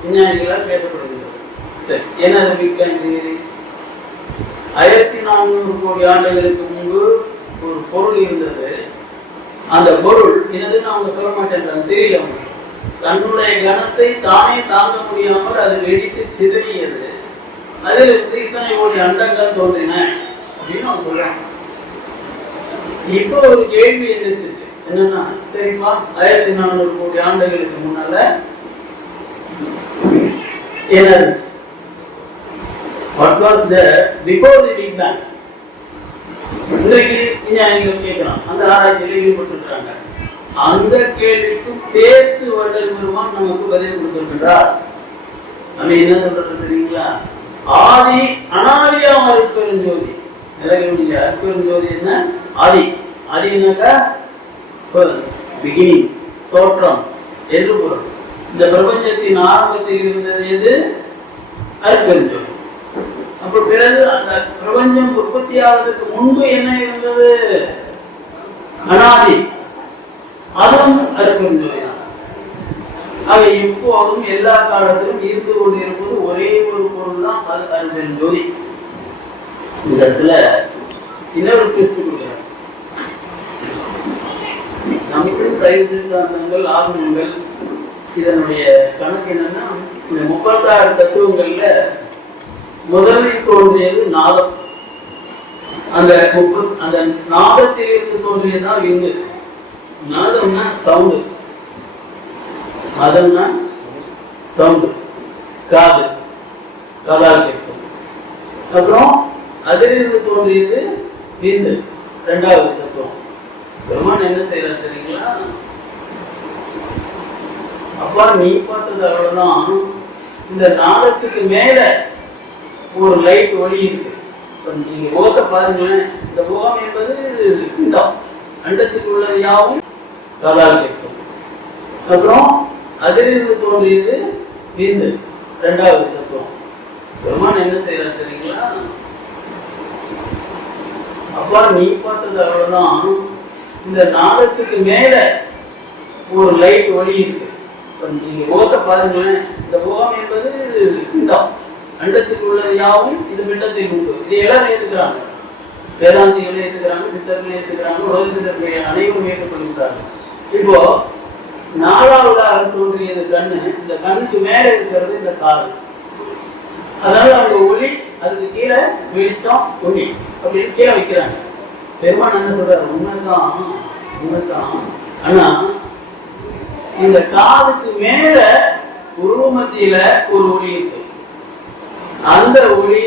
விஞ்ஞானிகளால் பேசப்படுகிறது. என்ன பிக் பேங் தியரி? 1400 கோடி ஆண்டுகளுக்கு முன்பு ஒரு பொருள் இருந்தது. அந்த பொருள் என்னதுன்னு அவங்க சொல்ல மாட்டேன்றாங்க, தெரியல. தன்னுடைய கணத்தை தானே தாங்க முடியாமல் அது வெடித்து சிதறியது. அதிலிருந்து இத்தனை கோடி அண்டங்கள் தோன்றின அப்படின்னு அவங்க சொல்றாங்க. இப்போ ஒரு கேள்வி இருக்கு, என்னன்னா, சரிப்பா 1400 கோடி ஆண்டுகளுக்கு முன்னால என்னது? What was there before the Big Bang? இன்றைக்கு விஞ்ஞானிகள் கேட்கலாம், அந்த ஆராய்ச்சியில் ஈடுபட்டிருக்கிறாங்க. அந்த கேள்விக்கும் சேர்த்து வள்ளல் பெருமான் நமக்கு பதில் கொடுத்திருக்கிறார். நம்ம என்ன சொல்றது தெரியுங்களா? ஆதி அனாதியாம் அருட்பெருஞ்சோதி. அருட்பெருஞ்சோதி என்ன? ஆதி. ஆதி என்னக்கா? பிகினிங், தோற்றம் என்று பொருள். இந்த பிரபஞ்சத்தின் ஆரம்பத்தில் இருந்தது எது? அருட்பெருஞ்சோதி. அப்ப பிறகு அந்த பிரபஞ்சம் உற்பத்தி ஆவதற்கு முன்பு என்ன இருந்தது? அனாதி. அதுவும் அருட்பெருஞ்சோதி தான். அவை எப்போதும் எல்லா காலத்திலும் இருந்து கொண்டிருப்பது ஒரே ஒரு பொருள் தான், அது அருள் ஜோதி. இந்த இடத்துல இன்னொரு ட்விஸ்ட் கொடுக்குறாங்க. நமக்கு சைவ சித்தாந்தங்கள் ஆகமங்கள் இதனுடைய கணக்கு என்னன்னா, இந்த 36 தத்துவங்கள்ல முதலில் தோன்றியது நாதம். அந்த நாதத்திலிருந்து தோன்றியதுதான் விந்து. நாதம்னா சவுண்டு, மதம்னா சவுண்டு, காது, காதால் கேட்கும். அப்புறம் அதிலிருந்து தோன்றியது விந்து, 2வது தத்துவம். பெருமான் என்ன செய்யறாரு தெரியுங்களா? அப்பா நீ பார்த்தது அவ்வளவுதான், இந்த நாதத்துக்கு மேல ஒரு லைட் ஒளி இருக்கு. நீங்க ஓத பாருங்களேன். இந்த ஓம் என்பது பிண்டம், அண்டத்துக்கு உள்ளது யாவும் காதால் கேட்கும். அப்புறம் அதிலிருந்து தோன்றியது விந்து, 2வது தத்துவம். பெருமான் என்ன செய்யறாரு தெரியுங்களா? அப்பா நீ பார்த்தது அவ்வளவுதான், இந்த நாதத்துக்கு மேல ஒரு லைட் ஒளி இருக்கு. நீங்க ஓத பாருங்களேன். இந்த ஓம் என்பது பிண்டம், அண்டத்துக்கு உள்ளது யாவும் இது பிண்டத்தை உண்டு. இது எல்லாரும் ஏற்றுக்கிறாங்க, வேதாந்திகளை ஏற்றுக்கிறாங்க, சித்தர்களை ஏற்றுக்கிறாங்க, உலக சித்தர்கள் அனைவரும் ஏற்றுக்கொள்கிறாங்க. இப்போ 4வதாக தோன்றியது கண்ணு. இந்த கண்ணுக்கு மேல இருக்கிறது இந்த காது. அதனால அவங்க ஒளி, அதுக்கு கீழே வெளிச்சம், ஒளி அப்படின்னு கீழே வைக்கிறாங்க. பெருமான் என்ன சொல்றாரு? உண்மைதான், உண்மைதான். ஆனா இந்த காதுக்கு மேல உருவ மத்தியில ஒரு ஒளி இருக்கு. அந்த ஒளி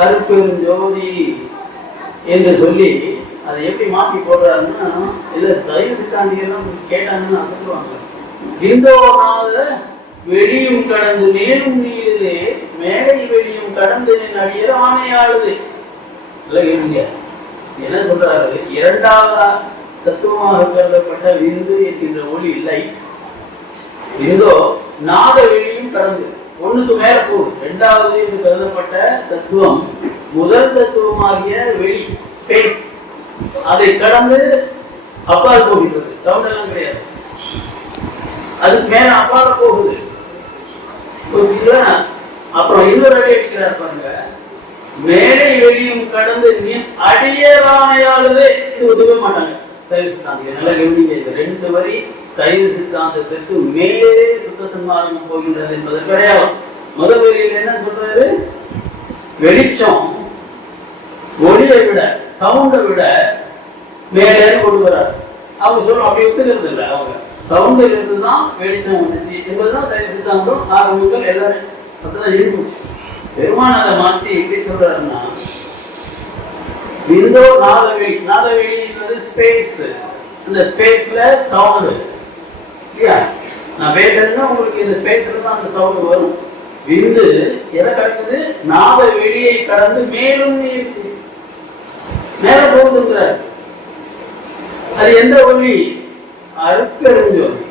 அருட்பெருஞ்சோதி என்று சொல்லி அதை எப்படி மாற்றி போடுறாருன்னா, இதை சைவ சித்தாந்தியெல்லாம் கேட்டாங்கன்னு அசத்துவாங்க. இந்தோனால வெளியும் கடந்து மேலும் நீளுதே, மேலை வெளியும் கடந்து அடியற ஆணையாளுது. என்ன சொல்றாரு? 2வது தத்துவமாக கருதப்பட்ட விந்து என்கின்ற ஒளி இல்லை. விந்தோ நாத வெளியும் கடந்து ஒண்ணுக்கு மேல போகுது. 2வது என்று கருதப்பட்ட தத்துவம் முதல் தத்துவமாகிய வெளி, ஸ்பேஸ், அதை கடந்து அப்பால் போகிறது. சவுண்ட் எல்லாம் கிடையாது, அதுக்கு மேல அப்பால போகுது. அப்புறம் இன்னொரு அடி அடிக்கிறார் பாருங்க, மேலை வெளியும் கடந்து அடியரானையாளுவே. இது ஒதுக்க மாட்டாங்க சைவ சித்தாந்தம். நல்லா கவனிங்க, இந்த 2 வரி சைவ சித்தாந்தத்திற்கு மேலே சுத்த சன்மார்க்கம் போகின்றது என்பது கிடையாது. முதல் வரியில் என்ன சொல்றாரு? வெளிச்சம் ஒளியை விட, சவுண்டை விட மேலே கொண்டு வராரு. அவங்க சொல்ல அப்படி ஒத்துக்கிறது இல்லை. அவங்க சவுண்டில் இருந்துதான் வெளிச்சம் வந்துச்சு என்பதுதான் சைவ சித்தாந்தம். ஆரம்பிகள் எல்லாரும் அப்படிதான் இருந்துச்சு. பெருமான் அதை மாற்றி எப்படி சொல்றாருன்னா, விந்தோ நாதவெளி, நாதவெளி என்பது ஸ்பேஸ். இந்த ஸ்பேஸ்ல சவுண்டு இல்லையா? நான் பேசுறதுன்னா உங்களுக்கு இந்த ஸ்பேஸ்ல தான் அந்த சவுண்டு வரும். விந்து எதை கடக்குது? நாத வெளியை கடந்து மேலும் மேல போகுதுங்கிறார். அது எந்த ஒளி? அருட்பெருஞ்சோதி,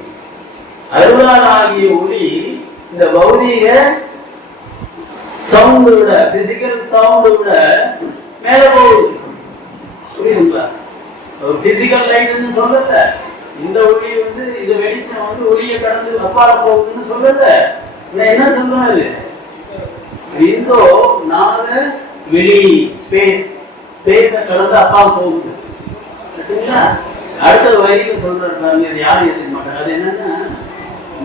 அருளாகிய ஒளி. இந்த பௌதிக சவுண்டு விட, பிசிக்கல் சவுண்டு விட மேல போகுது. புரியுதுங்களா? பிசிக்கல் லைட்னு சொல்லல. இந்த ஒளி இது வெளிச்சம் ஒளியை கடந்து அப்பால போகுதுன்னு சொல்லல. என்ன சொல்றாரு? இந்தோ நாத வெளி, ஸ்பேஸ், ஸ்பேஸ கடந்து அப்பா போகுது. அடுத்த வரைக்கும் சொல்றாரு, யாரும் ஏற்றுக்க மாட்டாங்க. அது என்னன்னா,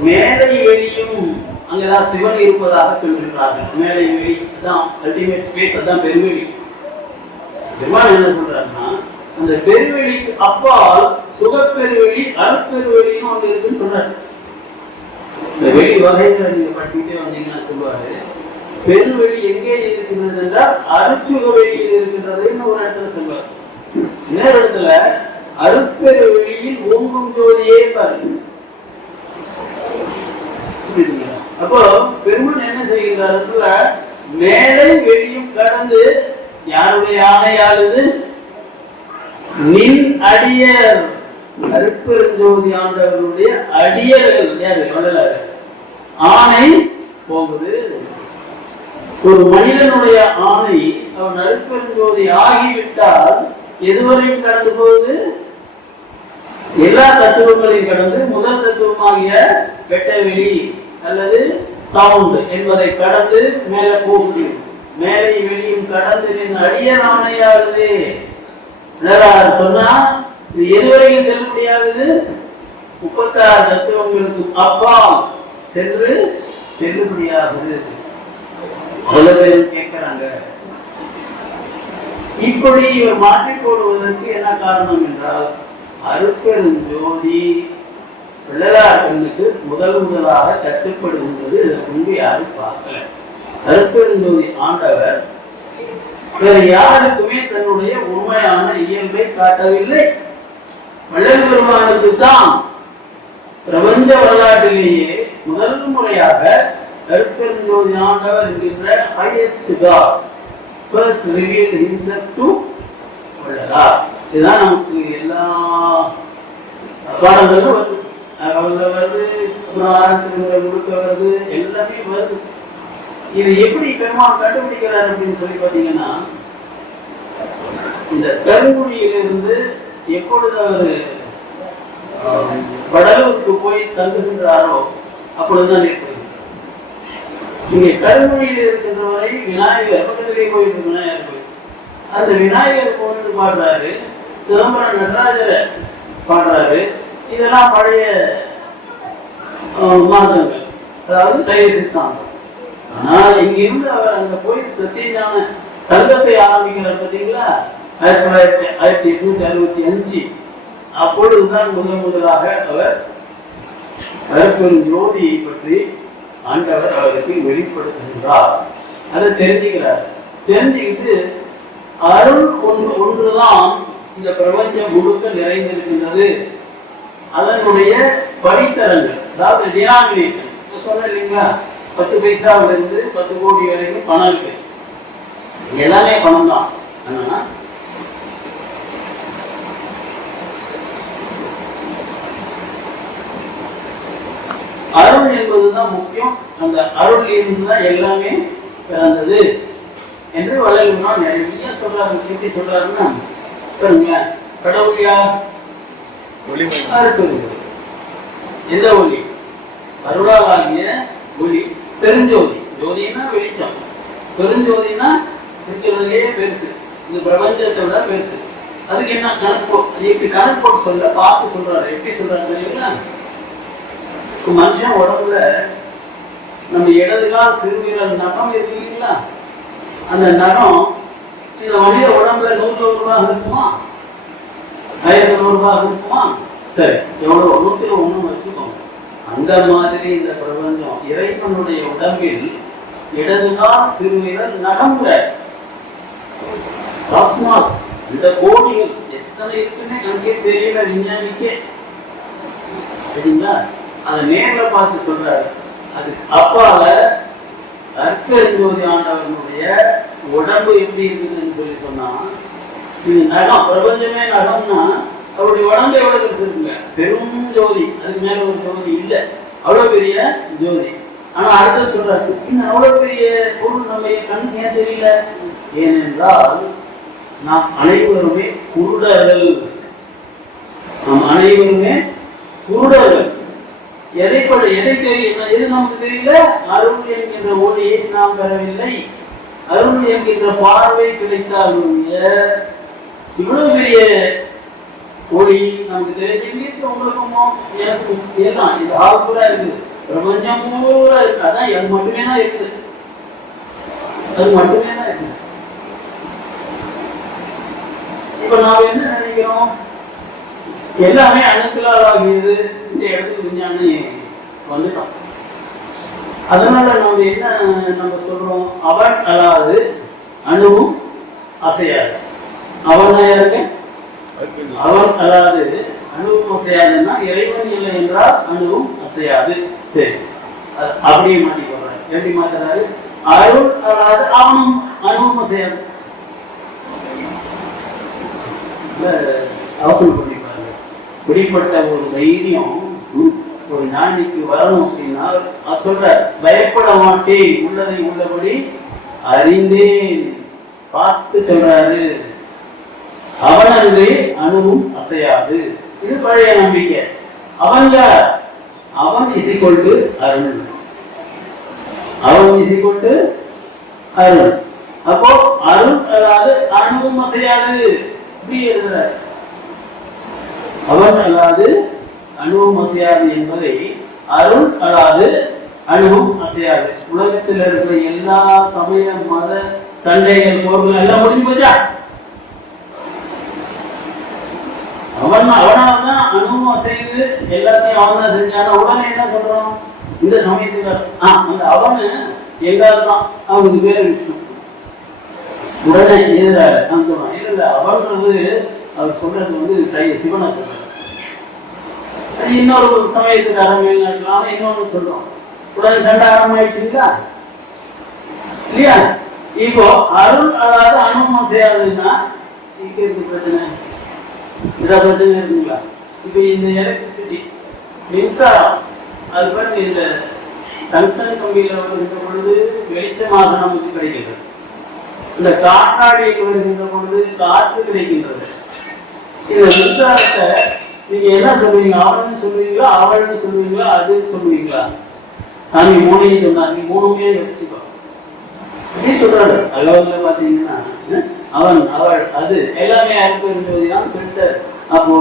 மேலை வெளியும் அங்கதான் சிவன் இருப்பதாக சொல்லியிருக்கிறார்கள். மேலை வெளி தான் அல்டிமேட் ஸ்பேஸ், அதுதான் பெருவெளி. பெருமாள் என்ன சொல்றாருன்னா, அந்த பெருவெளிக்கு அப்பால் சுகப்பெருவெளி, அருட்பெருவெளின்னு ஒன்று இருக்குன்னு சொல்றாரு. இந்த வெளி வகைகளை நீங்க படிச்சுட்டே வந்தீங்கன்னா சொல்லுவாரு, பெருவெளி எங்கே இருக்கின்றது என்றால் அருட்சுக வெளியில் இருக்கின்றதுன்னு ஒரு இடத்துல சொல்லுவார். இன்னொரு இடத்துல அருட்பெருவெளியில் ஓங்கும் ஜோதியே பாருங்க. அப்போ பெருமான் என்ன செய்கிறார்? மேலை வெளியும் கடந்து யாருடைய ஆணையாளுது? நின் அடியர், அருட்பெருஞ்சோதி ஆண்டவர்களுடைய அடியர்கள் யாரு? ஆணை போகுது. ஒரு மனிதனுடைய ஆணை அவன் அருட்பெருஞ்சோதி ஆகிவிட்டால் எதுவரையும் கடந்து போகுது? எல்லா தத்துவங்களையும் கடந்து முதல் தத்துவமாகிய வெட்டவெளி அல்லது சவுண்ட் என்பதை கடந்து மேல போகுது. மேலே வெளியும் கடந்து நின்று அடிய நாணையாகுது சொன்னா இது எதுவரையும் செல்ல முடியாது. 36 தத்துவங்களுக்கு அப்பா சென்று செல்ல முடியாது. சில பேர் கேட்கிறாங்க, இப்படி இவர் மாற்றிக் கொள்வதற்கு என்ன காரணம் என்றால், அருட்பெருஞ்சோதி பிள்ளையார் கண்ணுக்கு முதலாக கட்டுப்படுகின்றது. இதற்கு முன்பு யாரும் பார்க்கல. அருட்பெருஞ்சோதி ஆண்டவர் வேறு யாருக்குமே தன்னுடைய உண்மையான இயல்பை காட்டவில்லை. வள்ளல் பெருமானுக்கு தான் பிரபஞ்ச வரலாற்றிலேயே முதல் முறையாக அருட்பெருஞ்சோதி ஆண்டவர் என்கின்ற highest god first revealed himself to Vallalar. இதுதான் நமக்கு எல்லா பாடங்களும் வருது. வருது, முழுக்க வருது, எல்லாமே வருது. இது எப்படி பெருமாள் கண்டுபிடிக்கிறார் அப்படின்னு சொல்லி பார்த்தீங்கன்னா, இந்த கருங்குடியிலிருந்து எப்பொழுது அவர் வடலூருக்கு போய் தங்குகின்றாரோ அப்பொழுதுதான் ஏற்படுது. இங்கே கருங்குடியில் இருக்கின்ற வரை விநாயகர் பக்கத்திலே போயிட்டு விநாயகர் கோயில், அந்த விநாயகர் கோயில் பாடுறாரு, சிதம்பரம் நடராஜரை பாடுறாரு. இதெல்லாம் பழைய மார்க்கங்கள், அதாவது சைவ சித்தாந்தம். ஆனால் இங்கிருந்து அவர் அங்க போய் சத்தியஞான சங்கத்தை ஆரம்பிக்கிறார் பார்த்தீங்களா, 1865. அப்பொழுதுதான் முதலாக அவர் அருட்பெருஞ்சோதியை பற்றி ஆண்டவர் அவருக்கு வெளிப்படுத்துகின்றார். அதை தெரிஞ்சுக்கிறார். தெரிஞ்சுக்கிட்டு அருள் ஒன்றுதான் இந்த பிரபஞ்சம் முழுக்க நிறைந்திருக்கின்றது. அதனுடைய படித்தரங்கள், அதாவது டினாமினேஷன் சொன்ன இல்லைங்களா, 10 பைசாவில இருந்து 10 கோடி வரைக்கும் பணம் இருக்கு. எல்லாமே பணம் தான். ஆனா அருள் என்பதுதான் முக்கியம். அந்த அருள் இருந்துதான் எல்லாமே பிறந்தது என்று வள்ளல் நிறைய சொல்றாரு. எப்படி சொல்றாருன்னா, கடவுள் யார்? எந்த ஒளி? அருளாகிய ஒளி. பெருஞ்சோதி. ஜோதினா வெளிச்சம், பெருஞ்சோதினா இருக்கிறதுலேயே பெருசு, இந்த பிரபஞ்சத்தை விட பெருசு. அதுக்கு என்ன கணக்கு? எப்படி கணக்கு போட்டு சொல்ல பார்த்து சொல்றாரு. எப்படி சொல்றாரு தெரியுங்களா? மனுஷன் உடம்புல நம்ம இடதுகால் சிறுவீரல் நகம் இருக்கு இல்லைங்களா, அந்த நகம் இந்த மனித உடம்புல 100 ரூபாய் இருக்குமா, 1000 ரூபாய் இருக்குமா? சரி, எவ்வளவு 101 வச்சுக்கோங்க. அந்த மாதிரி இந்த பிரபஞ்சம் இறைவனுடைய உடம்பில் இடதுகால் சிறுவீரல் நகம்ல காஸ்மாஸ், இந்த கோடிகள் எத்தனை இருக்குன்னு நமக்கே தெரியல விஞ்ஞானிக்கே. சரிங்களா? அதை நேர்ல பார்த்து சொல்றாரு. அது அப்பால அருட்பெருஞ்சோதி ஆண்டவனுடைய உடம்பு எப்படி இருக்குதுன்னு சொல்லி சொன்னா, இது நகம், பிரபஞ்சமே நகம்னா அவருடைய உடம்பு எவ்வளவு பெருசு இருக்குங்க, பெரும் ஜோதி. அதுக்கு மேல ஒரு ஜோதி இல்லை, அவ்வளவு பெரிய ஜோதி. ஆனா அடுத்த சொல்றாரு, இன்னும் அவ்வளவு பெரிய பொருள் நம்ம கண்ணு ஏன் தெரியல? ஏனென்றால் நாம் அனைவருமே குருடர்கள். நாம் அனைவருமே குருடர்கள். எதை தெரியும்? எது நமக்கு தெரியல? அருள் என்கின்ற ஒளியை நாம் பெறவில்லை. அருள் என்கின்ற பார்வை கிடைத்தாலும் இவ்வளவு பெரிய ஒளி நமக்கு தெரிஞ்சு உங்களுக்குமோ எனக்கும் எல்லாம் இது ஆள் பூரா இருக்குது, பிரபஞ்சம் பூரா இருக்கு. அதான் அது மட்டுமே தான் இருக்குது, அது மட்டுமே தான் இருக்குது. இப்ப நாம் என்ன நினைக்கிறோம்? எல்லாமே அணுக்களால் ஆகியது. இந்த இடத்துக்கு விஞ்ஞானி வந்துட்டோம். அதனால நம்ம என்ன சொல்றோம்? அவன் அல்லாது அணுவும் அசையாது. அவன் யாருங்க? அவன் அல்லாது அணுவும் அசையாதுன்னா இறைவன் இல்லை என்றால் அணுவும் அசையாது. சரி, அப்படியே மாற்றி போறாரு. எப்படி மாத்துறாரு? அருள் அல்லாது அவனும் அணுவும் அசையாது. அவசரம் பண்ணி இப்படிப்பட்ட ஒரு தைரியம் ஒரு ஞானிக்கு வரணும் அப்படின்னா சொல்ற, பயப்பட மாட்டேன், உள்ளதை உள்ளபடி அறிந்தேன், பார்த்து சொல்றாரு. அவனன்றே அணுவும் அசையாது. இது பழைய நம்பிக்கை. அவன் அவன் இஸ் ஈக்வல் டு அருள். அவன் இஸ் ஈக்வல் டு அருள். அப்போ அருள் அல்லாது அணுவும் அசையாது. இப்படி எழுதுற அவன் அல்லாது அணுவும் அசையாது என்பதை அருள் அல்லாது அணுவும் அசையாது. உலகத்தில் இருக்கிற எல்லா சமய மத சண்டைகள் போர்கள் எல்லாம் முடிஞ்சு போச்சா? அவனால்தான் அணுவும் அசையுது, எல்லாத்தையும் அவன் தான் செஞ்சான. உடனே என்ன சொல்றோம்? இந்த சமயத்துல அந்த அவனு எங்கால் தான் அவனுக்கு பேர் விஷ்ணு. உடனே இல்ல அவன்றது அவர் சொல்றது சிவனை சொல்றாரு. இன்னொரு சமயத்துக்கு அரம்பியல் நடக்கலாம், இன்னொன்னு சொல்றோம். உடனே சண்டை ஆரம்பமாயிடுச்சுங்களா இல்லையா? இப்போ அருள் அதாவது அனுபவம் செய்யாதுன்னா பிரச்சனை, இதை பிரச்சனை இருக்குங்களா? இப்போ இந்த எலக்ட்ரிசிட்டி மின்சாரம் அது பாருங்க, இந்த டங்ஸ்டன் கம்பியில வருகின்ற பொழுது வெளிச்சமாக நமக்கு கிடைக்கிறது. இந்த காற்றாடியில் வருகின்ற பொழுது காற்று கிடைக்கின்றது. இந்த மின்சாரத்தை நீங்க என்ன சொல்லுவீங்க? அவள்னு சொல்லுவீங்களா, அவள்னு சொல்லுவீங்களா, அது சொல்லுவீங்களா? நான் மூணையும் சொன்னான், நீ மூணுமே யோசிப்போம். அப்படி சொல்றாரு அலுவலில் பாத்தீங்கன்னா அவன் அவள் அது எல்லாமே யாருக்கு இருந்ததுதான் சொல்லிட்டார். அப்போ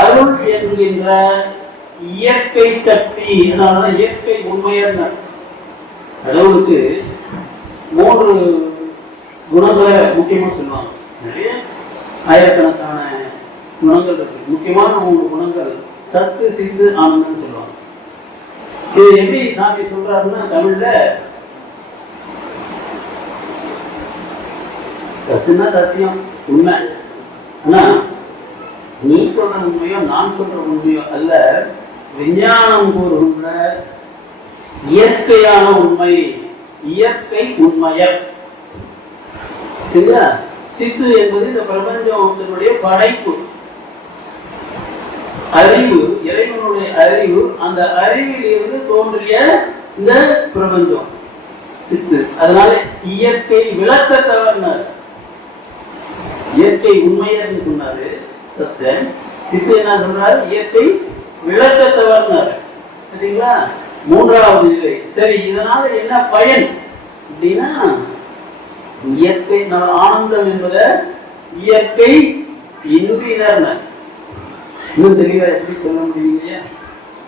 அருள் என்கின்ற இயற்கை சக்தி, அதனாலதான் இயற்கை உண்மையான கடவுளுக்கு 3 குணங்களை முக்கியமா சொல்லுவாங்க. நிறைய ஆயிரக்கணக்கான குணங்கள் இருக்கு. முக்கியமான 3 குணங்கள் சத்து, சித்து, ஆனந்தம் சொல்லுவாங்க. இது எப்படி சாமி சொல்றாருன்னா, தமிழ்ல சத்துனா சத்தியம், உண்மை. ஆனா நீ சொல்ற உண்மையோ நான் சொல்ற உண்மையோ அல்ல, விஞ்ஞானம் கூறுகின்ற இயற்கையான உண்மை, இயற்கை உண்மையர். சித்து என்பது இந்த பிரபஞ்சத்தினுடைய படைப்பு, அறிவு, இறைவனுடைய அறிவு. அந்த அறிவில் இருந்து தோன்றிய இந்த பிரபஞ்சம் சித்து. அதனால இயற்கை விளக்கத்தவர்னார், இயற்கை உண்மையர்னு சொன்னாரு. சித்து என்ன சொல்றாரு? இயற்கை விளக்கத்தவர்னார். சரிங்களா? 3வது நிலை. சரி, இதனால என்ன பயன் அப்படின்னா, இயற்கை ஆனந்தம் என்பத இயற்கை இன்றினர். இன்னும் தெளிவா எப்படி சொல்ல முடியுங்க?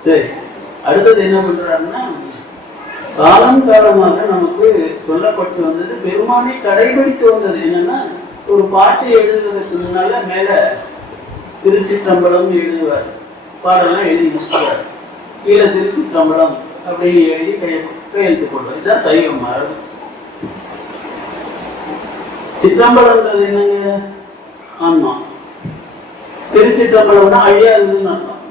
சரி, அடுத்தது என்ன பண்றாருன்னா, காலம் காலமாக நமக்கு சொல்லப்பட்டு வந்தது, பெருமானை கடைபிடித்து வந்தது என்னன்னா, ஒரு பாட்டு எழுதுவதற்கு முன்னால மேல திருச்சிற்றம்பலம் எழுதுவார், பாடலாம் எழுதி முடிச்சுவார், கீழே திருச்சிற்றம்பலம் அப்படின்னு எழுதி கையெழுத்து போடுவார். இதுதான் சைவம் மரபு. சிற்றம்பலம்ன்றது என்னங்க? ஆன்மா. திருச்சிற்றம்பலம்னா அழியாதுன்னு அர்த்தம்.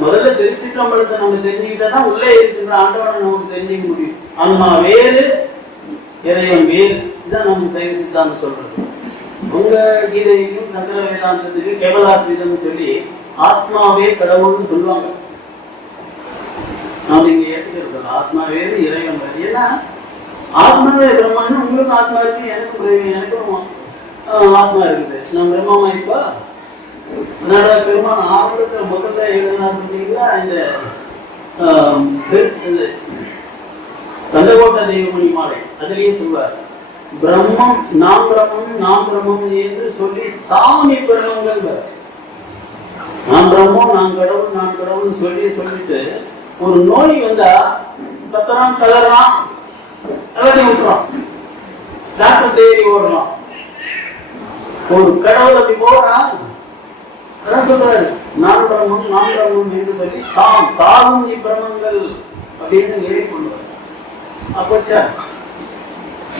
முதல்ல திருச்சிற்றம்பலத்தை நம்ம தெரிஞ்சுக்கிட்டா உள்ளே இருக்கின்ற ஆண்டவனை நமக்கு தெரிஞ்சுக்க முடியும். ஆன்மா வேறு, இறைவன் வேறு. இதுதான் நம்ம சைவ சித்தாந்தம் சொல்றது. உங்க கீதைக்கும் சங்கர வேதாந்தத்துக்கு கேவலாத்மீதம் சொல்லி ஆத்மாவே கடவுள்னு சொல்லுவாங்க. நாம இங்க ஏற்றுக்கிறது ஆத்மா வேறு, இறைவன் வேறு. ஏன்னா ஆத்மாவே பிரம்மான்னு உங்களுக்கு ஆத்மா இருக்கு, எனக்கும் ஆத்மா இருக்குது. நான் பிரம்மாமா இப்ப அதனால பெருமான் ஆபத்துல முதல்ல எழுதினார் பார்த்தீங்களா, இந்த கந்தகோட்டை தெய்வமணி மாலை அதுலயும் சொல்வார், பிரம்மம் நாம் பிரம்மம் நாம் பிரம்மம் என்று சொல்லி சாமி பிரம்மங்கள். நான் பிரம்மம் நான் கடவுள் நான் கடவுள்னு சொல்லிட்டு ஒரு நோய் வந்தா கத்துறான் கலறான் எல்லாத்தையும் விட்டுறான், டாக்டர் தேடி ஓடுறான். ஒரு கடவுள் அப்படி போறான், அதான் சொல்றாரு நான் பிரம்மம் நான் பிரம்மம் என்று சொல்லி சாகும் பிரம்மங்கள் அப்படின்னு ஏறி கொள்வார். அப்போச்சா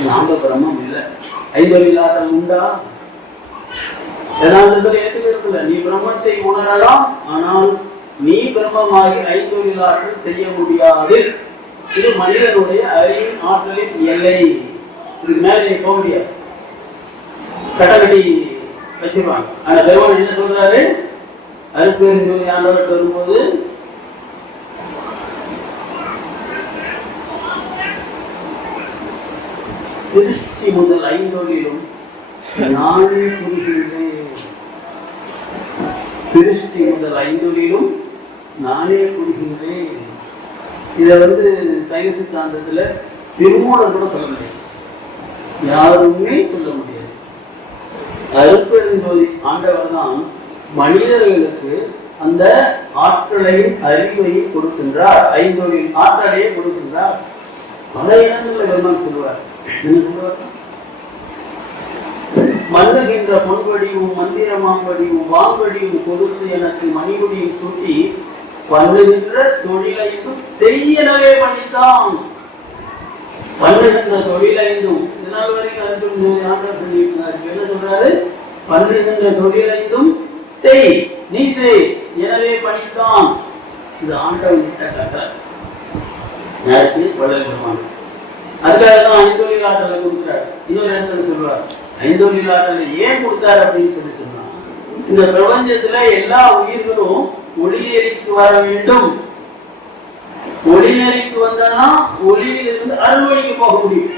நாம பிரம்மம் இல்லை, ஐந்தொழிலாற்றல் உண்டா? ஏற்றுக்கல. நீ பிரம்மத்தை உணரலாம், ஆனால் நீ பிரம்மமாகி ஐந்தொழிலாற்றல் செய்ய முடியாது. இது மனிதனுடைய அறிவின் ஆற்றலின் எல்லை. இதுக்கு மேல நீ போக முடியாது. கடகடி வச்சிருவாங்க. ஆனா பெருமான் என்ன சொல்றாரு? அருட்பெரும் ஜோதி ஆண்டவர் வரும்போது சிருஷ்டி முதல் ஐந்தொழிலும் நானே புரிகின்றேன். சிருஷ்டி முதல் ஐந்தொழிலும் நானே புரிகின்றேன். இதை சைவ சித்தாந்தத்துல திருமூலர் கூட சொல்ல முடியாது, யாருமே சொல்ல முடியாது. அருட்பெருஞ்சோதி ஆண்டவர் தான் மனிதர்களுக்கு அந்த ஆற்றலையும் அறிவையும் கொடுக்கின்றார், ஐந்தொழில் ஆற்றலையே கொடுக்கின்றார். பல இடங்களில் பெருமான் சொல்லுவார். என்ன சொல்லுவார்? மன்னுகின்ற பொன்படியும் மந்திரமாம்படியும் வாங்கடியும் கொடுத்து எனக்கு மணிமுடியும் சூட்டி பண்ணுகின்ற தொழிலையும் செய்யவே பண்ணித்தான். பண்ணுகின்ற தொழிலைந்தும் இதனால் வரைக்கும் என்ன சொல்றாரு? பண்ணுகின்ற தொழிலைந்தும் செய், நீ செய், எனவே பண்ணித்தான். இது ஆண்டவன் கிட்ட நேரத்தில் வளர்க்கமான. அதுக்காக தான் ஐந்தொழில் ஆற்றலை கொடுக்குறாரு. இன்னொரு இடத்துல சொல்றாரு, ஐந்தொழில் ஆற்றலை ஏன் கொடுத்தாரு அப்படின்னு சொன்னா, இந்த பிரபஞ்சத்துல எல்லா உயிர்களும் ஒளிநெறிக்கு வர வேண்டும். ஒளிநெறிக்கு வந்தா ஒளியிலிருந்து அருள்வழிக்கு போக முடியும்.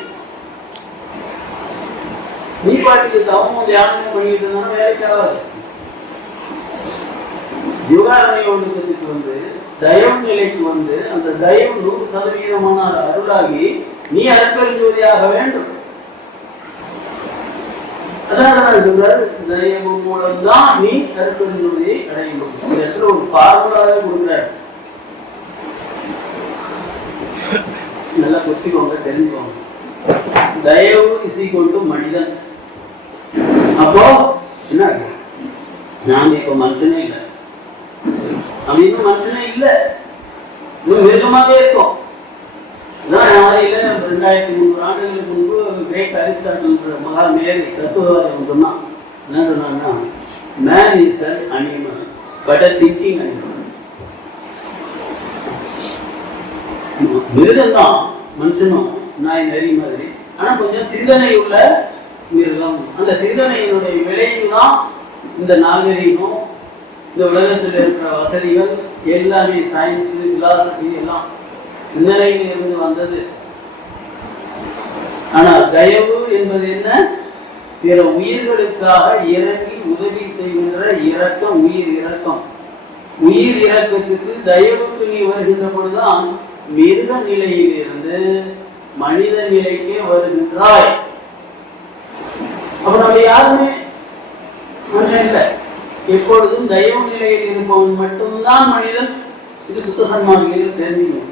நீ பாட்டுக்கு தவமும் தியானமும் பண்ணிட்டு இருந்தா வேலைக்காக யுகாரண்ய ஒழுக்கத்துக்கு தயவு நிலைக்கு அந்த தயவு 100% அருளாகி நீ அருட்பெருஞ்சோதியாக வேண்டும். தயவு மூலம்தான் நீ அருட்பெருஞ்சோதியை அடைய முடியும். ஒரு பார்முலாவே கொடுக்கிறார். நல்லா கொத்திக்கோங்க, தெரிஞ்சுக்கோங்க. தயவு இசைக்கொண்டு மனிதன். அப்போ என்ன, நாங்க இப்ப மனுஷனே இல்லை அப்படின்னு மனுஷனே இல்லை, இன்னும் மிருகமாவே இருக்கும். 2300 ஆண்டுகளுக்கு முன்பு கிரேட் அரிஸ்டாட்டில் மகா மேரி தத்துவவாதம் சொன்னான். என்ன சொன்னான்னா, man is an animal but a thinking animal. மிருகம்தான் மனுஷனும் நாய் நரி மாதிரி, ஆனா கொஞ்சம் சிந்தனை உள்ள மிருகம். அந்த சிந்தனையினுடைய விளைவு தான் இந்த நாகரீகம், இந்த உலகத்தில் இருக்கிற வசதிகள் எல்லாமே, சயின்ஸ் பிலாசபி எல்லாம் சிந்தனையில் இருந்து வந்தது. ஆனா தயவு என்பது என்ன? பிற உயிர்களுக்காக இறங்கி உதவி செய்கின்ற இரக்கம், உயிர் இரக்கம். உயிர் இரக்கத்துக்கு தயவுக்கு நீ வருகின்ற பொழுதுதான் மிருக நிலையில் இருந்து மனித நிலைக்கே வருகின்றாய். அப்ப நம்ம யாருமே மனுஷன் இல்லை. எப்பொழுதும் தயவு நிலையில் இருப்பவன் மட்டும்தான் மனிதன். இது சுத்த சன்மார்க்கில் தெரிஞ்சுக்கணும்.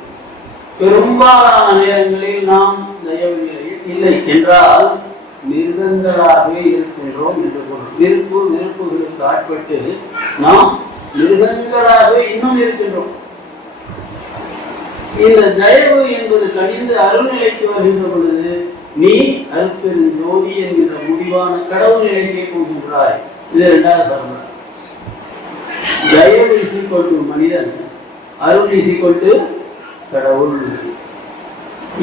பெரும்பாலான நேரங்களில் நாம் தயவு நிலையில் இல்லை என்றால் மிருகங்களாகவே இருக்கின்றோம் என்று பொருள். விருப்புகளுக்கு ஆட்பட்டு நாம் மிருகங்களாகவே இன்னும் இருக்கின்றோம். இந்த தயவு என்பது கனிந்து அருள்நிலைக்கு வருகின்ற பொழுது நீ அருட்பெருஞ்சோதி என்கிற முடிவான கடவுள் நிலைக்கே போகின்றாய். இது 2வது பரம்பரை. தயவு இசைக்கொண்டு மனிதன், அருள் இசைக்கொண்டு கடவுள்.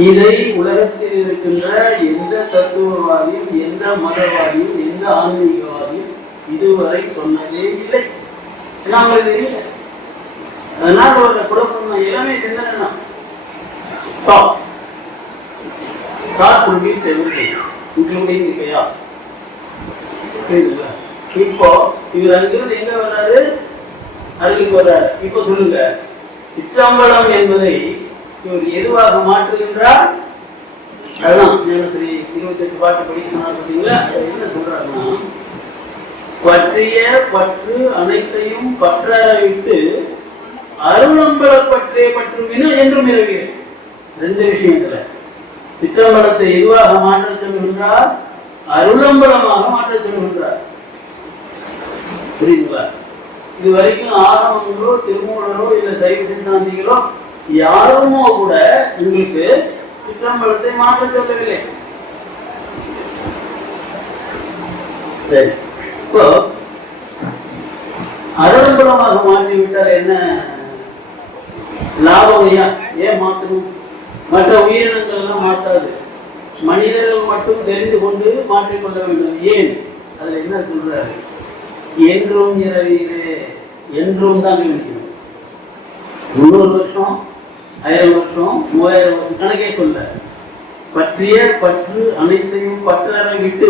இதை உலகத்தில் இருக்கின்ற எந்த தத்துவவாதியும், எந்த மதவாதியும், எந்த ஆன்மீகவாதியும் இதுவரை சொன்னதே இல்லை. தெரியல. அதனால ஒரு குழப்பம் எல்லாமே சிந்தனை. இப்போ இவர் அங்கிருந்து எங்க வர்றாரு? அருளுக்கு வர்றாரு. இப்ப சொல்லுங்க, சிற்றம்பலம் என்பதை இவர் எதுவாக மாற்றுகின்றார்? அதுதான் 28 பாட்டு படிக்க சொன்னார் பார்த்தீங்களா? என்ன சொல்றாருன்னா, பற்றிய பற்று அனைத்தையும் பற்றற விட்டு அருளம்பல பற்றே பற்றுவின என்றும் இரவிய. 2 விஷயத்துல சிற்றம்பலத்தை எதுவாக மாற்ற சொல்கின்றார்? அருளம்பலமாக மாற்ற சொல்கின்றார். புரியுதுங்களா? இது வரைக்கும் ஆகமங்களோ திருமூலரோ இல்ல சைவ சித்தாந்திகளோ யாருமோ கூட உங்களுக்கு சிற்றம்பலத்தை மாற்ற சொல்லவில்லை. சரி, இப்போ அருளம்பலமாக மாற்றிவிட்டால் என்ன லாபம்? ஏன் மாற்றணும்? மற்ற உயிரினங்கள் எல்லாம் மாற்றாது, மனிதர்கள் மட்டும் தெரிந்து கொண்டு மாற்றிக்கொள்ள வேண்டும். ஏன்? அதுல என்ன சொல்றாரு? என்றும் இரவிலே, என்றும் தான் நினைக்கணும். 300 வருஷம், 1000 வருஷம், 3000 வருஷம் கணக்கே சொல்ல. பற்றிய பற்று அனைத்தையும் பற்றற விட்டு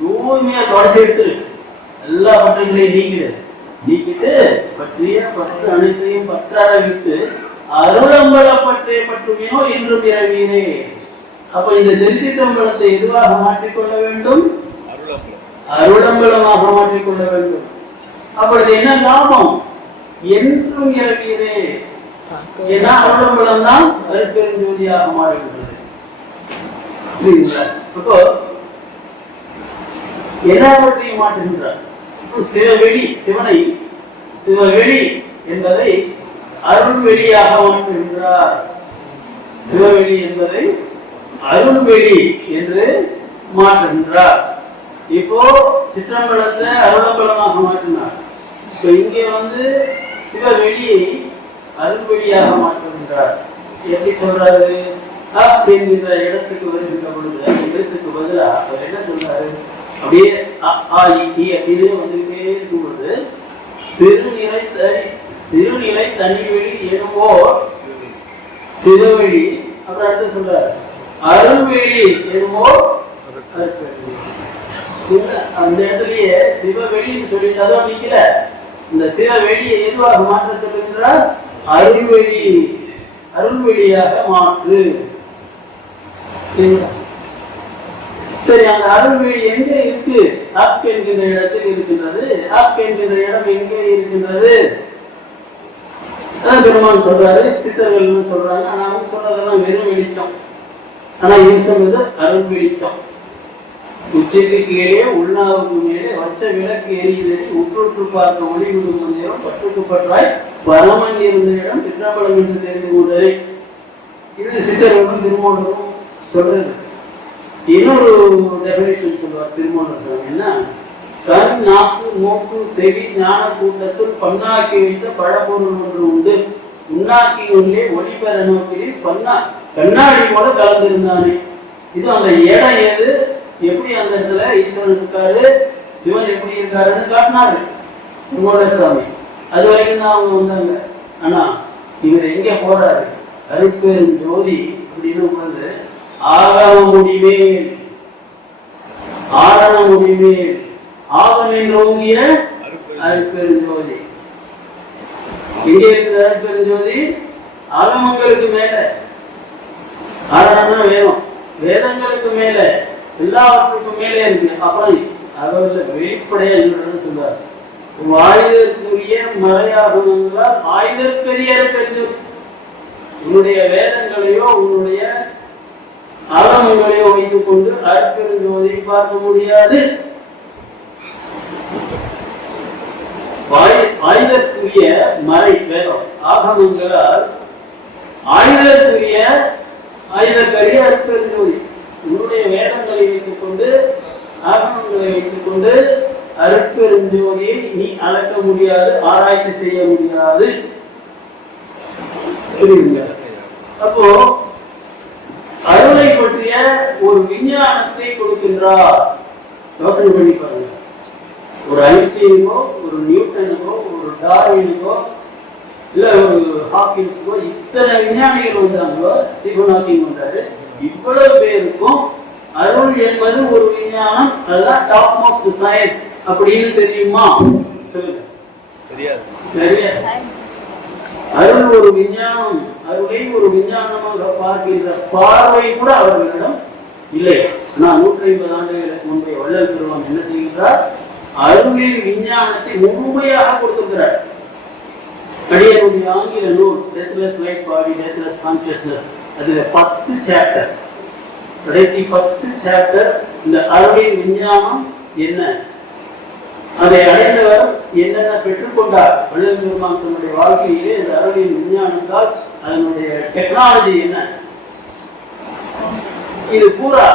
தூய்மையா தொடச்சி எடுத்து எல்லா பற்றுகளையும் நீக்கிடு. நீக்கிட்டு பற்றிய பற்று அனைத்தையும் பற்றாட விட்டு அருளம்பல பற்றே பற்றுமையோ இன்றும் பிறவீரே. அப்ப இந்த திருச்சிற்றம்பலத்தை எதுவாக மாற்றிக்கொள்ள வேண்டும்? அருளம்பலமாக மாற்றிக்கொள்ள வேண்டும். அப்பொழுது என்ன லாபம்? என்றும் இறவீரே. ஏன்னா அருளம்பலம் தான் அருட்பெருஞ்சோதியாக மாறுகின்றது. இப்போ எல்லாவற்றையும் மாற்றுகின்றார். சிவவெளி, சிவனை சிவவெளி என்பதை அருள்வெளியாக மாற்றுகின்றார். சிவவெளி என்பதை அருள்வெளி என்று மாற்றுகின்றார். இப்போ சிற்றம்பலத்தை அருளம்பலமாக மாற்றினார். இப்போ இங்கே சிவவெளியை அருள்வெளியாக மாற்றுகின்றார். எப்படி சொல்றாரு? என்கிற இடத்துக்கு வருகின்ற பொழுது எழுத்துக்கு பதிலா அவர் என்ன சொல்றாரு? அப்படியே அப்படியே வந்துகிட்டே இருக்கும்போது திருநிலை தனிவெளி எனும்போ சிவவெளி, அப்புறம் அடுத்து சொல்றாரு அருள்வெளி எனும்போ. அந்த இடத்துலயே சிவவெளின்னு சொல்லிட்டு நிக்கல. இந்த சிவவெளியை எதுவாக மாற்ற சொல்லுகின்றார்? அருள்வெளி, அருள்வெளியாக மாற்று. சரி, அந்த அருள்வெளி எங்க இருக்கு? ஆப் என்கின்ற இடத்தில் இருக்கின்றது. ஆப் என்கின்ற இடம் எங்கே இருக்கின்றது? அதான் பெருமான் சொல்றாரு, சித்தர்கள் சொல்றாங்க. ஆனா அவங்க சொல்றதெல்லாம் வெறும் வெளிச்சம். ஆனா இது சொல்றது அருள் வெளிச்சம். உச்சைக்கு கீழே உள்நாவுக்கு மேலே வச்ச விளக்கு எரியுதடி உற்றுற்று பார்க்க ஒளி விடும் நேரம் பற்றுக்கு பற்றாய் பரமன் இருந்த இடம் சிற்றம்பலம் என்று தெரிந்து கொண்டது. இது சித்தர்களும் திருமூலரும் சொல்றது. இன்னொரு டெபினேஷன் சொல்லுவார் திருமூலர். என்ன? கண், நாக்கு, மூக்கு, செவி, ஞான கூட்டத்தில் பன்னாக்கி வைத்த பழப்பொருள் ஒன்று உண்டு. உண்ணாக்கி உள்ளே ஒளிபெற நோக்கிலே கண்ணாடி போல கலந்திருந்தானே. இது அந்த இடம் எது? எப்படி அந்த இடத்துல ஈஸ்வரன் இருக்காரு, சிவன் எப்படி இருக்காருன்னு காட்டினாரு திருமூலர் சுவாமி. அது வரைக்கும் தான் அவங்க வந்தாங்க. ஆனா இவர் எங்க போறாரு? அருட்பெரும் ஜோதி அப்படின்னு ஆகம முடிவேல், ஆரண முடிவேல், ஆகமின் ரோங்கிய அருட்பெருஞ்சோதி. எங்கே இருக்குது அருட்பெருஞ்சோதி? ஆகமங்களுக்கு மேல. ஆரணம்னா வேதம், வேதங்களுக்கு மேல, எல்லாவற்றுக்கும் மேலே இருக்கு. அப்புறம் அதோட வெளிப்படையா என்ன சொல்றார்? வாயுதற்குரிய மறையாகும் என்றால் ஆயுதற்கரிய அருட்பெருஞ்சோதி. உன்னுடைய வேதங்களையோ உன்னுடைய ஆகமங்களையோ வைத்துக் கொண்டு அருட்பெருஞ்சோதியை பார்க்க முடியாது. ஆயுதற்குரிய மறை வேதம் ஆகமங்களால் ஆயுதற்குரிய ஆயுதற்கரிய அருட்பெருஞ்சோதி. உன்னுடைய வேதங்களை வைத்துக் கொண்டு ஆகமங்களை வைத்துக் கொண்டு அருட்பெருஞ்சோதியை நீ அளக்க முடியாது, ஆராய்ச்சி செய்ய முடியாது. அப்போ அருளை பற்றிய ஒரு விஞ்ஞானத்தை கொடுக்கின்றார். யோசனை பண்ணி பாருங்க. ஒரு ஐன்ஸ்டீனுக்கோ, ஒரு நியூட்டனுக்கோ, ஒரு டார்வினுக்கோ, இல்ல ஒரு ஹாக்கின்ஸுக்கோ, இத்தனை விஞ்ஞானிகள் வந்தாங்களோ, ஸ்டீபன் ஹாக்கிங் வந்தாரு. இவ்வளவு பேருக்கும் அருள் என்பது ஒரு விஞ்ஞானம், அதுதான் டாப் மோஸ்ட் சயின்ஸ் அப்படின்னு தெரியுமா? சொல்லுங்க. தெரியாது. அருள் ஒரு விஞ்ஞானம், அருளை ஒரு விஞ்ஞானமாக பார்க்கின்ற பார்வை கூட அவர்களிடம் இல்லை. ஆனால் 150 ஆண்டுகளுக்கு முன்பே வள்ளல் பெருமான் என்ன செய்கின்றார்? அருளின் விஞ்ஞானத்தை முழுமையாக கொடுத்திருக்கிறார். அடியனுடைய ஆங்கில நூல் டெத்லெஸ் லைஃப் பாடி டெத்லெஸ் கான்சியஸ்னஸ், அதுல 10 சாப்டர், கடைசி 10 சாப்டர் இந்த அருளின் விஞ்ஞானம் என்ன, அதை அடைந்தவர் என்னென்ன பெற்றுக்கொண்டார், வள்ளல் பெருமான் தன்னுடைய வாழ்க்கையிலே இந்த அருளின் விஞ்ஞானத்தால் அதனுடைய டெக்னாலஜி என்ன, இது பூரா.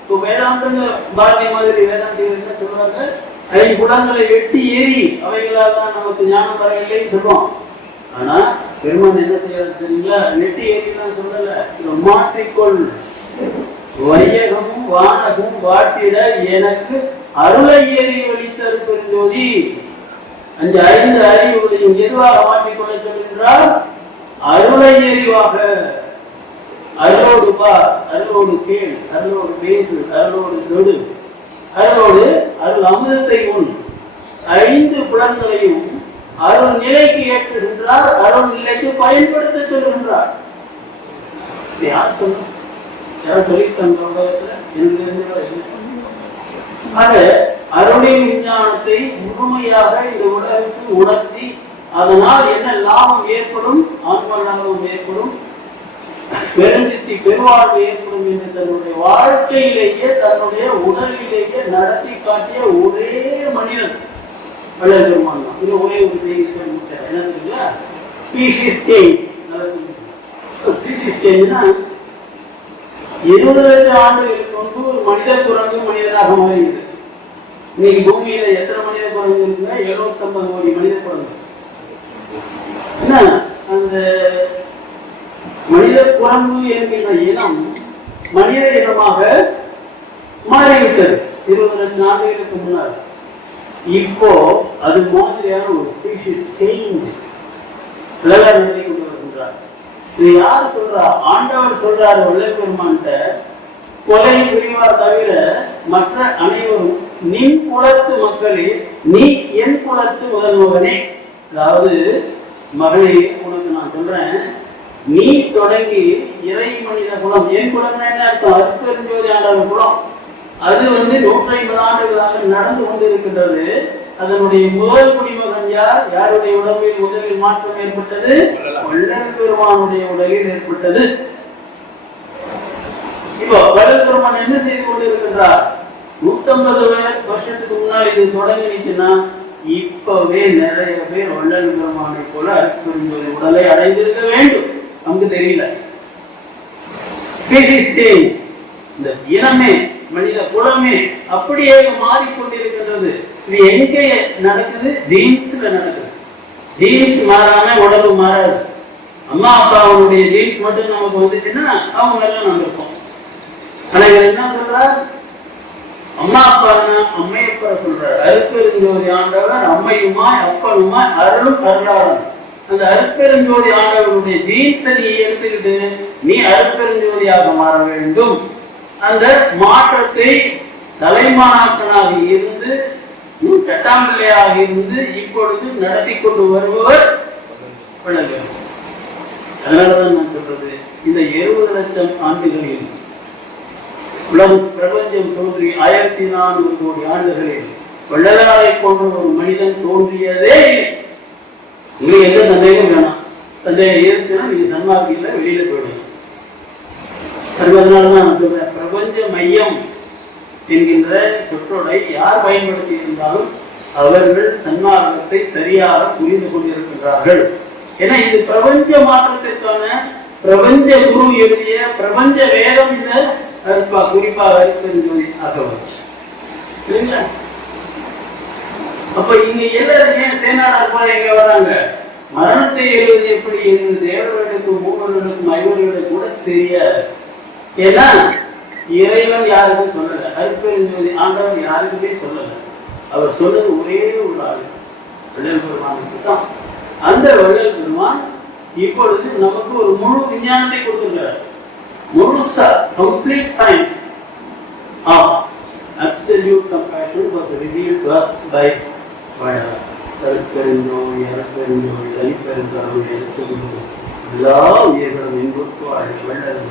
இப்போ வேதாந்தங்க பாரதி மாதிரி வேதாந்திகள் என்ன சொல்றாங்க? 5 குடங்களை வெட்டி ஏறி அவைகளால் தான் நமக்கு ஞானம் வரவில்லைன்னு சொல்லுவோம். ஆனா பெருமான் என்ன செய்யறது தெரியுங்களா? வெட்டி ஏறிதான் சொல்லல, மாற்றிக்கொள் வையகமும் வானகும் வாட்டிட எனக்கு அருளை ஏறி வலித்தரு பெருஞ்சோதி. 5 அறிவுகளையும் எதுவாக மாற்றிக்கொள்ள சொல்கின்றார்? அருளை எறிவாக. அருளோடு பார், அருளோடு கேள், அருளோடு பேசு, அருளோடு தொடு, அருளோடு அருள் அமிர்தத்தை உண். 5 புலன்களையும் அருள் நிலைக்கு ஏற்றுகின்றார், அருள் நிலைக்கு பயன்படுத்த சொல்லுகின்றார். யார் சொல்ல, யார் சொல்லித்தந்த உலகத்துல ஆக அருளின் விஞ்ஞானத்தை முழுமையாக இந்த உலகத்துக்கு உணர்த்தி அதனால் என்ன லாபம் ஏற்படும், ஆன்ம லாபம் ஏற்படும், பெருஞ்சித்தி பெருவாழ்வு ஏற்படும் என்று தன்னுடைய வாழ்க்கையிலேயே தன்னுடைய உடலிலேயே நடத்தி காட்டிய ஒரே மனிதன் வள்ளல் பெருமான் தான். இது ஒரே ஒரு செய்தி சொல்லிட்டார். என்ன தெரியுங்களா? Species change. ஸ்பீஷிஸ் சேஞ்ச்னா 20 லட்சம் ஆண்டுகளுக்கு வந்து ஒரு மனித குரங்கு மனிதனாக மாறியது. இன்னைக்கு பூமியில எத்தனை மனித குரங்கு இருக்குன்னா 750 கோடி மனித குரங்கு. என்ன அந்த மனித குரங்கு என்கின்ற இனம் மனித இனமாக மாறிவிட்டது 20 லட்சம் ஆண்டுகளுக்கு முன்னாடி. இப்போ அது மாதிரியான ஒரு ஸ்பீஷிஸ் சேஞ்ச் நடத்தி கொண்டு வருகின்றார். இது யார் சொல்றா? ஆண்டவர் சொல்றாரு வள்ளல் பெருமான்கிட்ட, கொலை புரிவார் தவிர மற்ற அனைவரும் நின் குலத்து மக்களே, நீ என் குலத்து முதல் மகனே. அதாவது மகளே, உனக்கு நான் சொல்றேன், நீ தொடங்கி இறை மனித குலம், என் குலம் என்ன அர்த்தம்? அருட்பெருஞ்சோதி ஆண்டவர் குலம். அது 150 ஆண்டுகளாக நடந்து கொண்டிருக்கின்றது. அதனுடைய முதல் குடிமகன் யார்? யாருடைய உடம்பில் முதலில் மாற்றம் ஏற்பட்டது? வள்ளல் பெருமானுடைய உடலில் ஏற்பட்டது. இப்போ வள்ளல் பெருமான் என்ன செய்து கொண்டிருக்கின்றார்? 150 வருஷத்துக்கு முன்னாடி இது தொடங்கிச்சுன்னா இப்பவே நிறைய பேர் வள்ளல் பெருமானை போல அருட்பெருஞ்சோதி உடலை அடைந்திருக்க வேண்டும். நமக்கு தெரியல. இந்த இனமே மனித குலமே அப்படியே மாறிக்கொண்டிருக்கின்றது. இது எங்கே நடக்குது? ஜீன்ஸ்ல நடக்குது. ஜீன்ஸ் மாறாம உடம்பு மாறாது. அம்மா அப்பாவுடைய ஜீன்ஸ் மட்டும் நமக்கு வந்துச்சுன்னா அவங்க எல்லாம் நம்ம இருப்போம். ஆனா என்ன சொல்றார்? அம்மா அப்பான்னா அம்மையப்பா சொல்றார். அருட்பெருஞ்சோதி ஆண்டவர் அம்மையுமாய் அப்பனுமாய் அருளும் அருளாளன். அந்த அருட்பெருஞ்சோதி ஆண்டவருடைய ஜீன்ஸை நீ எடுத்துக்கிட்டு நீ அருட்பெருஞ்சோதியாக மாற வேண்டும். அந்த மாற்றத்தை தலைமானாக்கனாக இருந்து சட்டாம்பிள்ளையாக இருந்து இப்பொழுது நடத்தி கொண்டு வருபவர் வள்ளல். அதனாலதான் நான் சொல்றது, இந்த 70 லட்சம் ஆண்டுகளில் உலகம் பிரபஞ்சம் தோன்றி 1400 கோடி ஆண்டுகளில் வள்ளலாரை போன்ற ஒரு மனிதன் தோன்றியதே இல்லை. உங்களுக்கு எந்த சந்தேகம் வேணாம். சந்தேகம் இருந்துச்சுன்னா நீங்க சன்மார்க்கில வெளியில போயிடலாம். அதனாலதான் நான் சொல்றேன், பிரபஞ்ச மையம் என்கின்ற சொற்றொடை யார் பயன்படுத்தி இருந்தாலும் அவர்கள் சன்மார்க்கத்தை சரியாக புரிந்து கொண்டிருக்கின்றார்கள். ஏன்னா இது பிரபஞ்ச மாற்றத்திற்கான பிரபஞ்ச குரு எழுதிய பிரபஞ்ச வேதம். இந்த குறிப்பாக அருட்பெருஞ்சோதி அகவல் இல்லைங்களா? அப்ப இங்க எல்லாரும் ஏன் சேனாடார் போல எங்க வராங்க? மரணத்தை எழுவது எப்படி என்று தேவர்களுக்கும் மூவர்களுக்கும் ஐவர்களுக்கு கூட தெரியாது. ஏன்னா இறைவன் யாருக்கும் சொல்லல, அருட்பெருஞ்சோதி ஆண்டவன் யாருக்குமே சொல்லல. அவர் சொன்னது ஒரே ஒரு ஆள், வள்ளல் பெருமானுக்கு தான். அந்த வள்ளல் பெருமான் இப்பொழுது நமக்கு ஒரு முழு விஞ்ஞானத்தை கொடுத்திருக்கிறார். முழுசா complete science of absolute compassion was revealed to us by அருட்பெருஞ்சோதி தனிப்பெருங்கருணை எல்லா உயிர்களும் இன்புற்று வள்ளல்